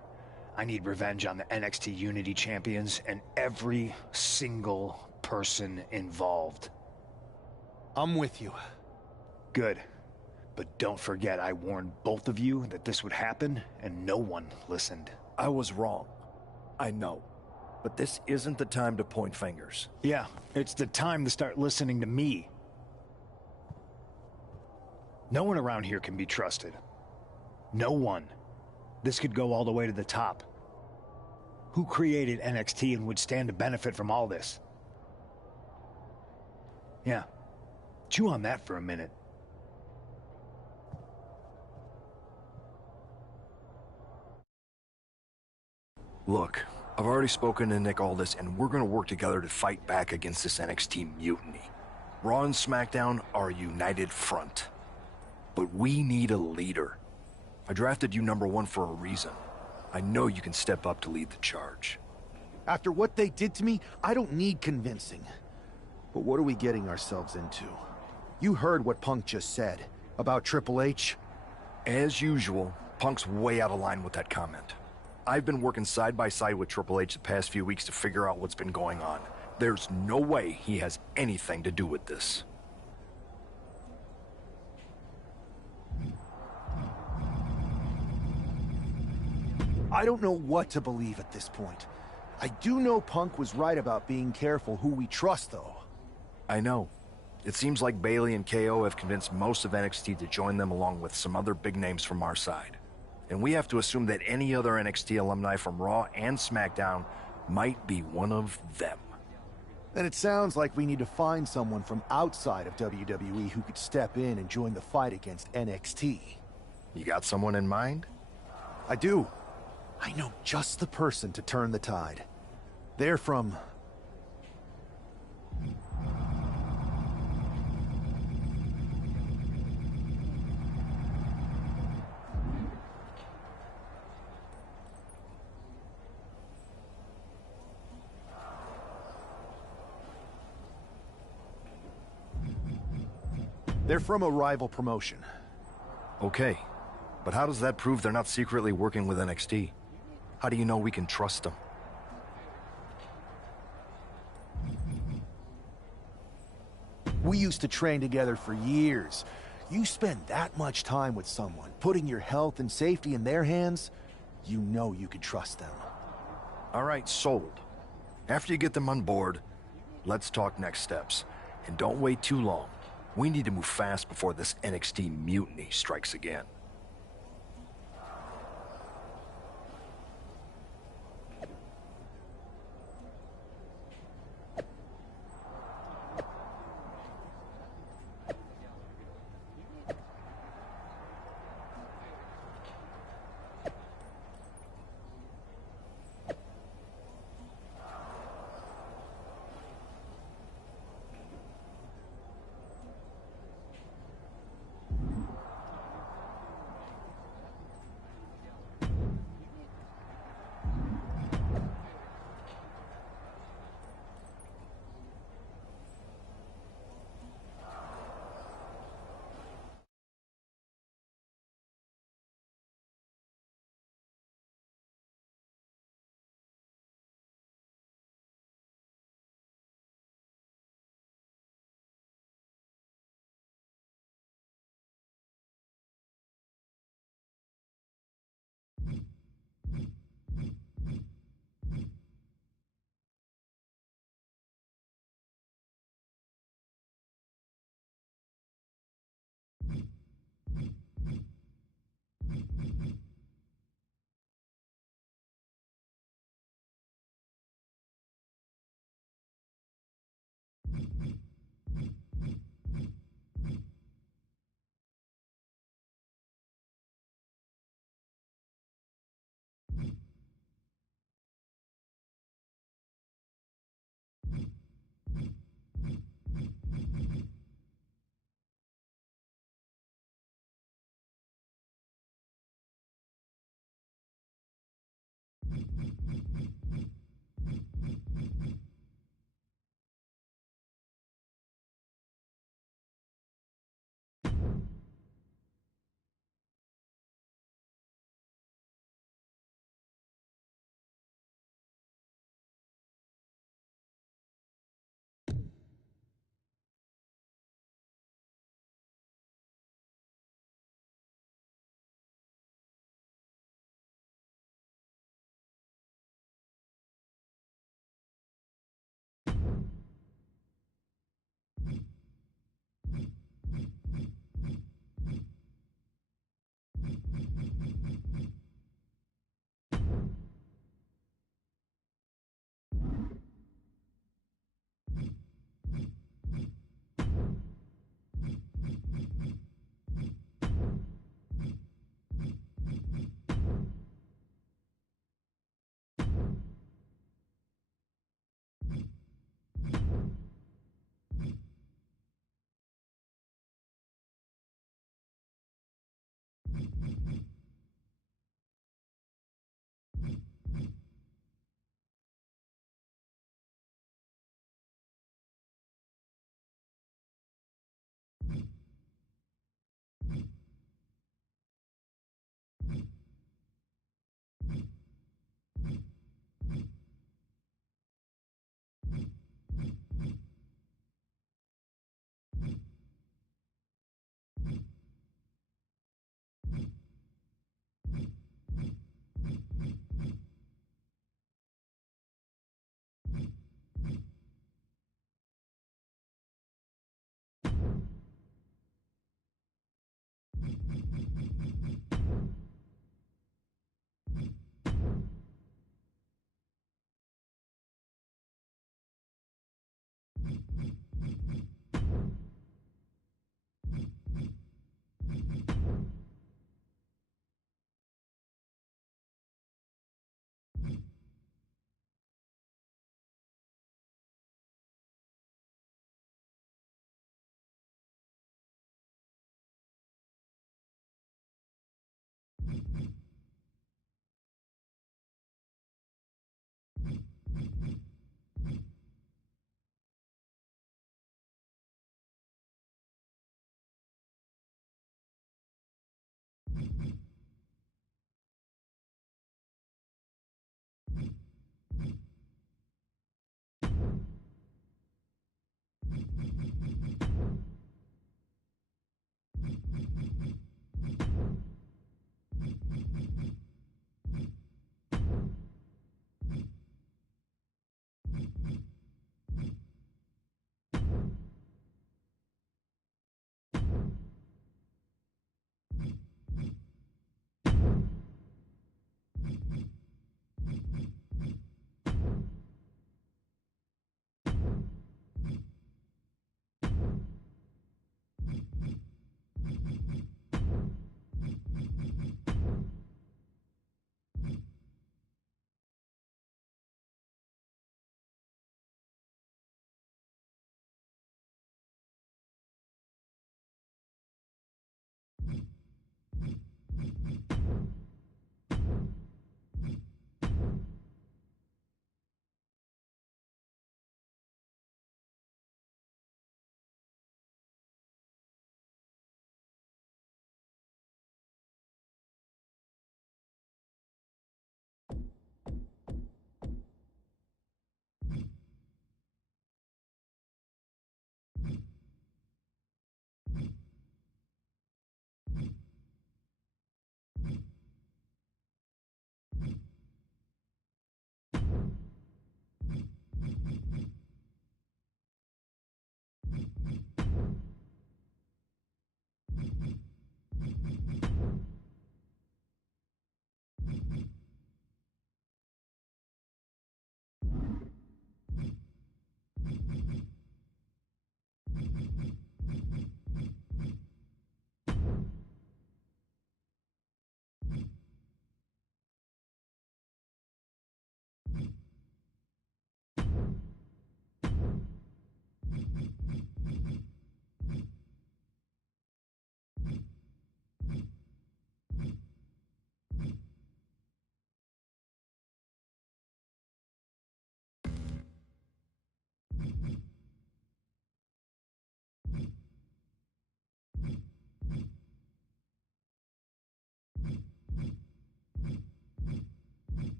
I need revenge on the NXT Unity Champions and every single person involved. I'm with you. Good. But don't forget I warned both of you that this would happen, and no one listened. I was wrong. I know. But this isn't the time to point fingers. Yeah, it's the time to start listening to me. No one around here can be trusted. No one. This could go all the way to the top. Who created NXT and would stand to benefit from all this? Yeah. Chew on that for a minute. Look, I've already spoken to Nick Aldis, and we're gonna work together to fight back against this NXT mutiny. Raw and SmackDown are a united front. But we need a leader. I drafted you #1 for a reason. I know you can step up to lead the charge. After what they did to me, I don't need convincing. But what are we getting ourselves into? You heard what Punk just said about Triple H. As usual, Punk's way out of line with that comment. I've been working side by side with Triple H the past few weeks to figure out what's been going on. There's no way he has anything to do with this. I don't know what to believe at this point. I do know Punk was right about being careful who we trust, though. I know. It seems like Bayley and KO have convinced most of NXT to join them along with some other big names from our side. And we have to assume that any other NXT alumni from Raw and SmackDown might be one of them. Then it sounds like we need to find someone from outside of WWE who could step in and join the fight against NXT. You got someone in mind? I do. I know just the person to turn the tide. They're from... They're from a rival promotion. Okay, but how does that prove they're not secretly working with NXT? How do you know we can trust them? We used to train together for years. You spend that much time with someone, putting your health and safety in their hands, you know you can trust them. All right, sold. After you get them on board, let's talk next steps. And don't wait too long. We need to move fast before this NXT mutiny strikes again.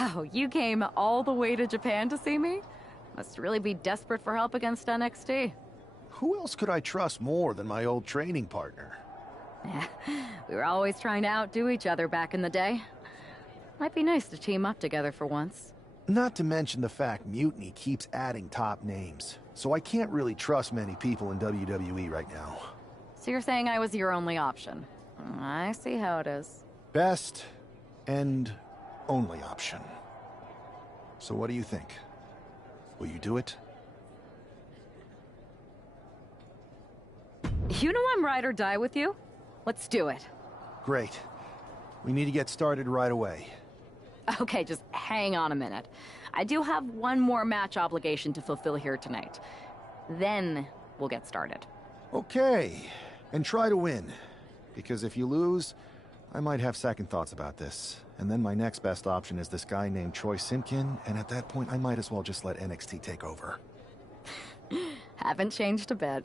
Wow, you came all the way to Japan to see me? Must really be desperate for help against NXT. Who else could I trust more than my old training partner? We were always trying to outdo each other back in the day. Might be nice to team up together for once. Not to mention the fact Mutiny keeps adding top names, so I can't really trust many people in WWE right now. So you're saying I was your only option? I see how it is. Best and only option. So what do you think? Will you do it? You know I'm ride or die with you. Let's do it. Great. We need to get started right away. Okay, just hang on a minute. I do have one more match obligation to fulfill here tonight. Then we'll get started. Okay. And try to win. Because if you lose, I might have second thoughts about this. And then my next best option is this guy named Troy Simpkin, and at that point I might as well just let NXT take over. Haven't changed a bit.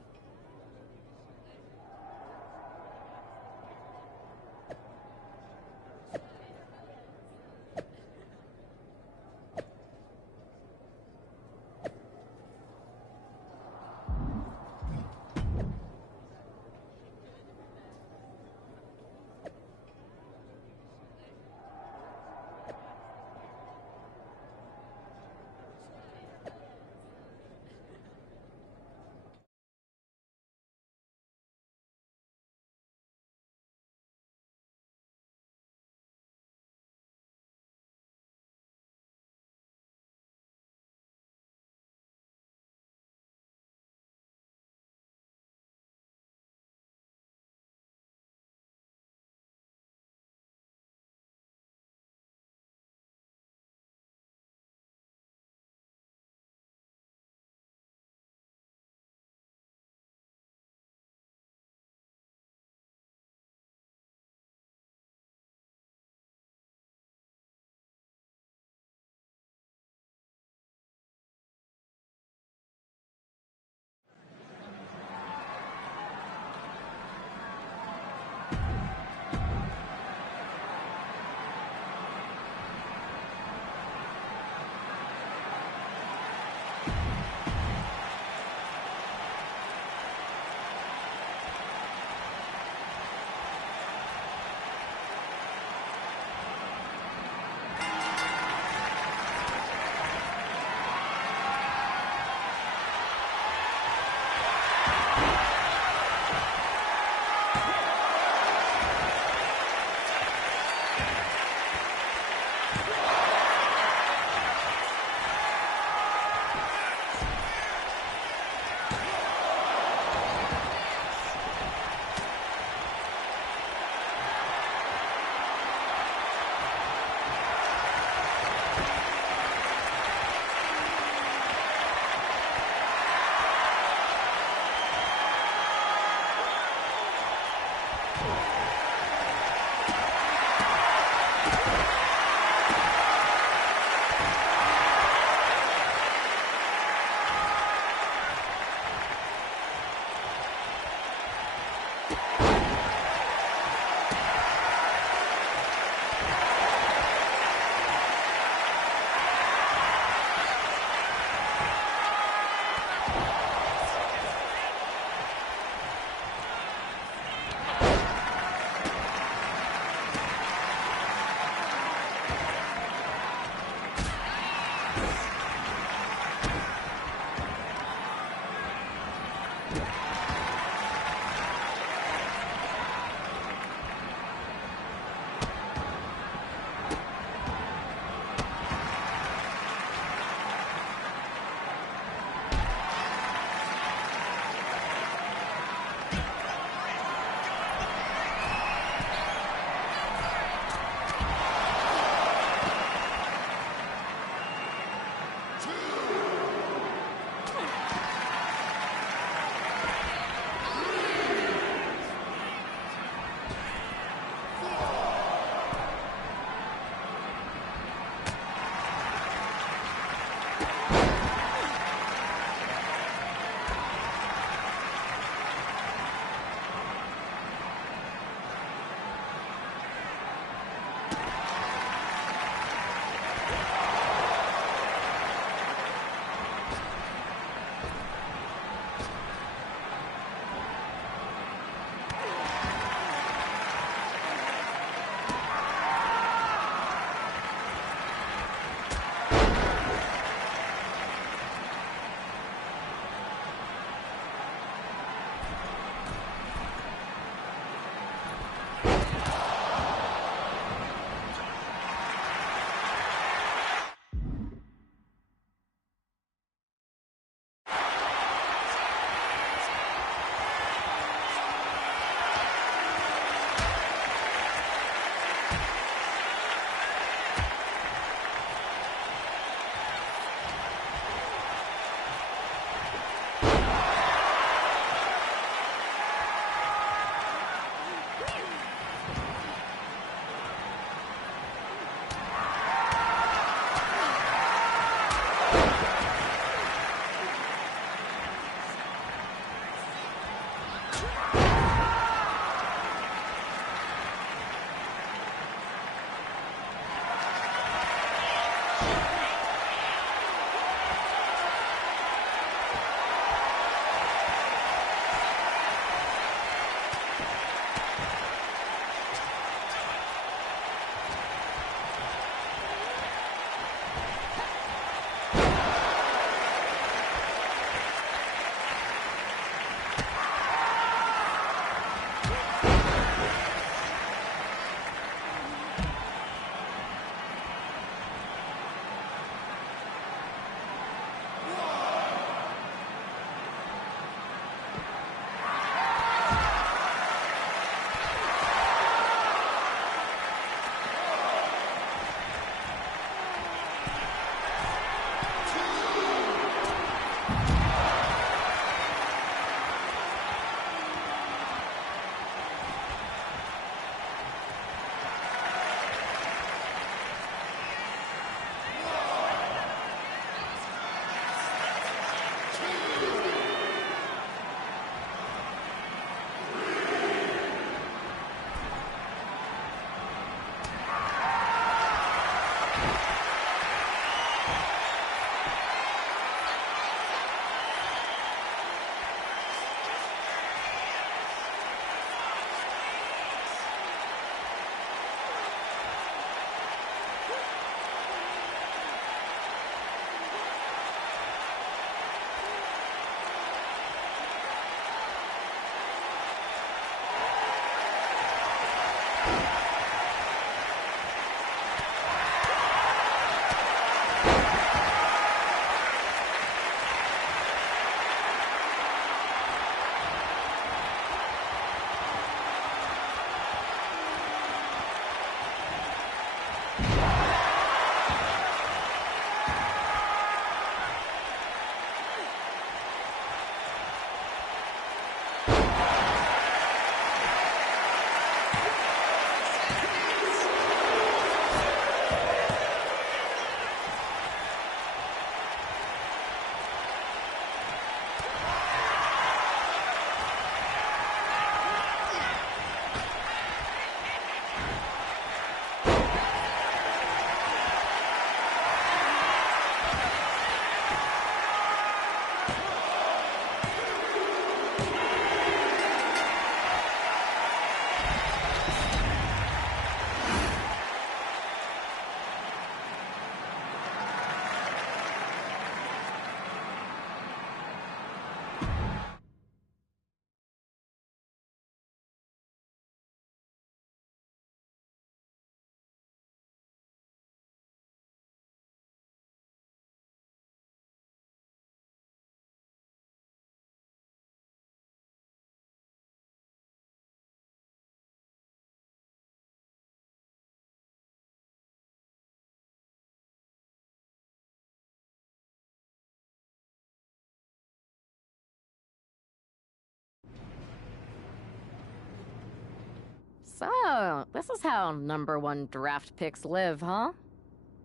So, this is how #1 draft picks live, huh?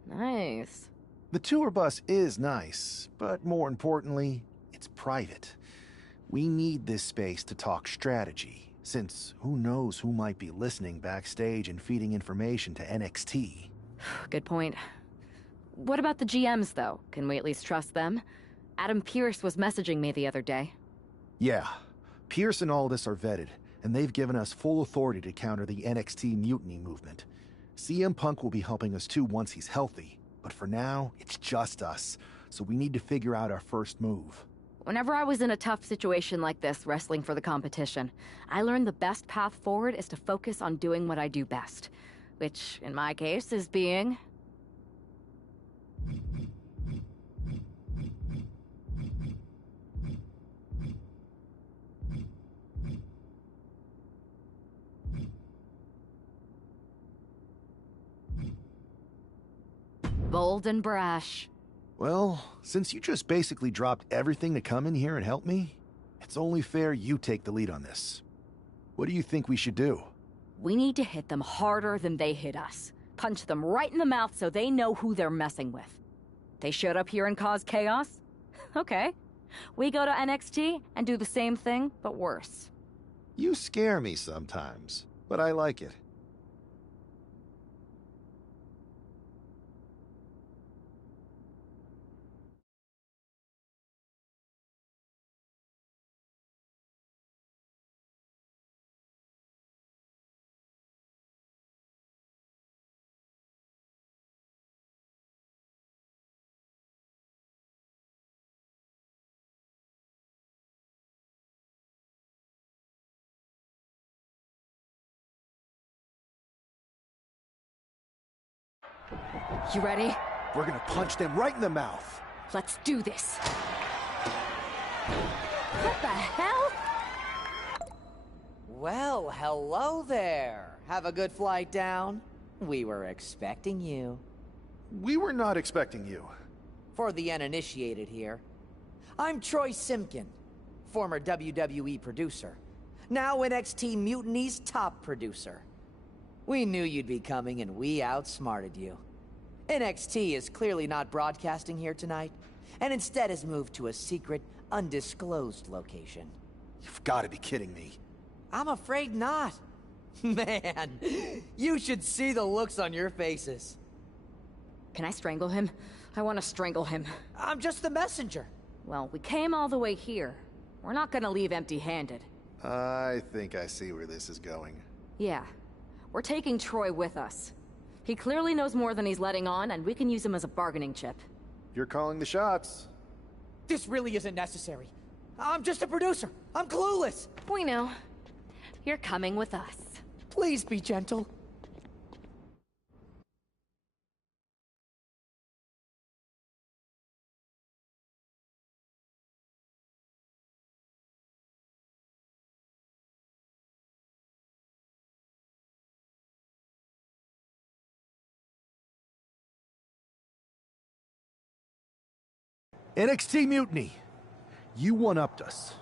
Nice. The tour bus is nice, but more importantly, it's private. We need this space to talk strategy, since who knows who might be listening backstage and feeding information to NXT. Good point. What about the GMs, though? Can we at least trust them? Adam Pearce was messaging me the other day. Yeah, Pierce and Aldis are vetted, and they've given us full authority to counter the NXT mutiny movement. CM Punk will be helping us too once he's healthy, but for now, it's just us, so we need to figure out our first move. Whenever I was in a tough situation like this, wrestling for the competition, I learned the best path forward is to focus on doing what I do best, which, in my case, is being... bold and brash. Well, since you just basically dropped everything to come in here and help me, it's only fair you take the lead on this. What do you think we should do? We need to hit them harder than they hit us. Punch them right in the mouth so they know who they're messing with. They showed up here and caused chaos? Okay. We go to NXT and do the same thing, but worse. You scare me sometimes, but I like it. You ready? We're gonna punch them right in the mouth. Let's do this. What the hell? Well, hello there. Have a good flight down. We were expecting you. We were not expecting you. For the uninitiated here, I'm Troy Simkin, former WWE producer, now NXT Mutiny's top producer. We knew you'd be coming and we outsmarted you. NXT is clearly not broadcasting here tonight, and instead has moved to a secret, undisclosed location. You've got to be kidding me. I'm afraid not. Man, you should see the looks on your faces. Can I strangle him? I want to strangle him. I'm just the messenger. Well, we came all the way here. We're not gonna leave empty-handed. I think I see where this is going. Yeah. We're taking Troy with us. He clearly knows more than he's letting on, and we can use him as a bargaining chip. You're calling the shots. This really isn't necessary. I'm just a producer. I'm clueless. We know. You're coming with us. Please be gentle. NXT Mutiny, you one-upped us.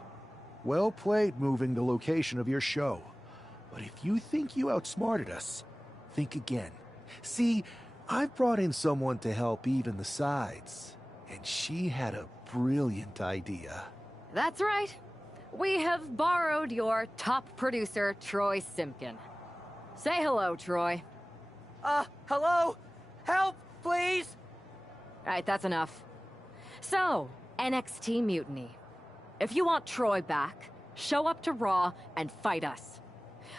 Well played moving the location of your show. But if you think you outsmarted us, think again. See, I've brought in someone to help even the sides, and she had a brilliant idea. That's right. We have borrowed your top producer, Troy Simpkin. Say hello, Troy. Hello? Help, please? All right, that's enough. So, NXT Mutiny. If you want Troy back, show up to Raw and fight us.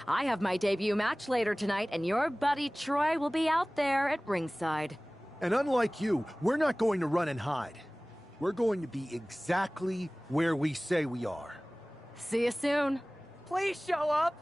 I have my debut match later tonight, and your buddy Troy will be out there at ringside. And unlike you, we're not going to run and hide. We're going to be exactly where we say we are. See you soon. Please show up.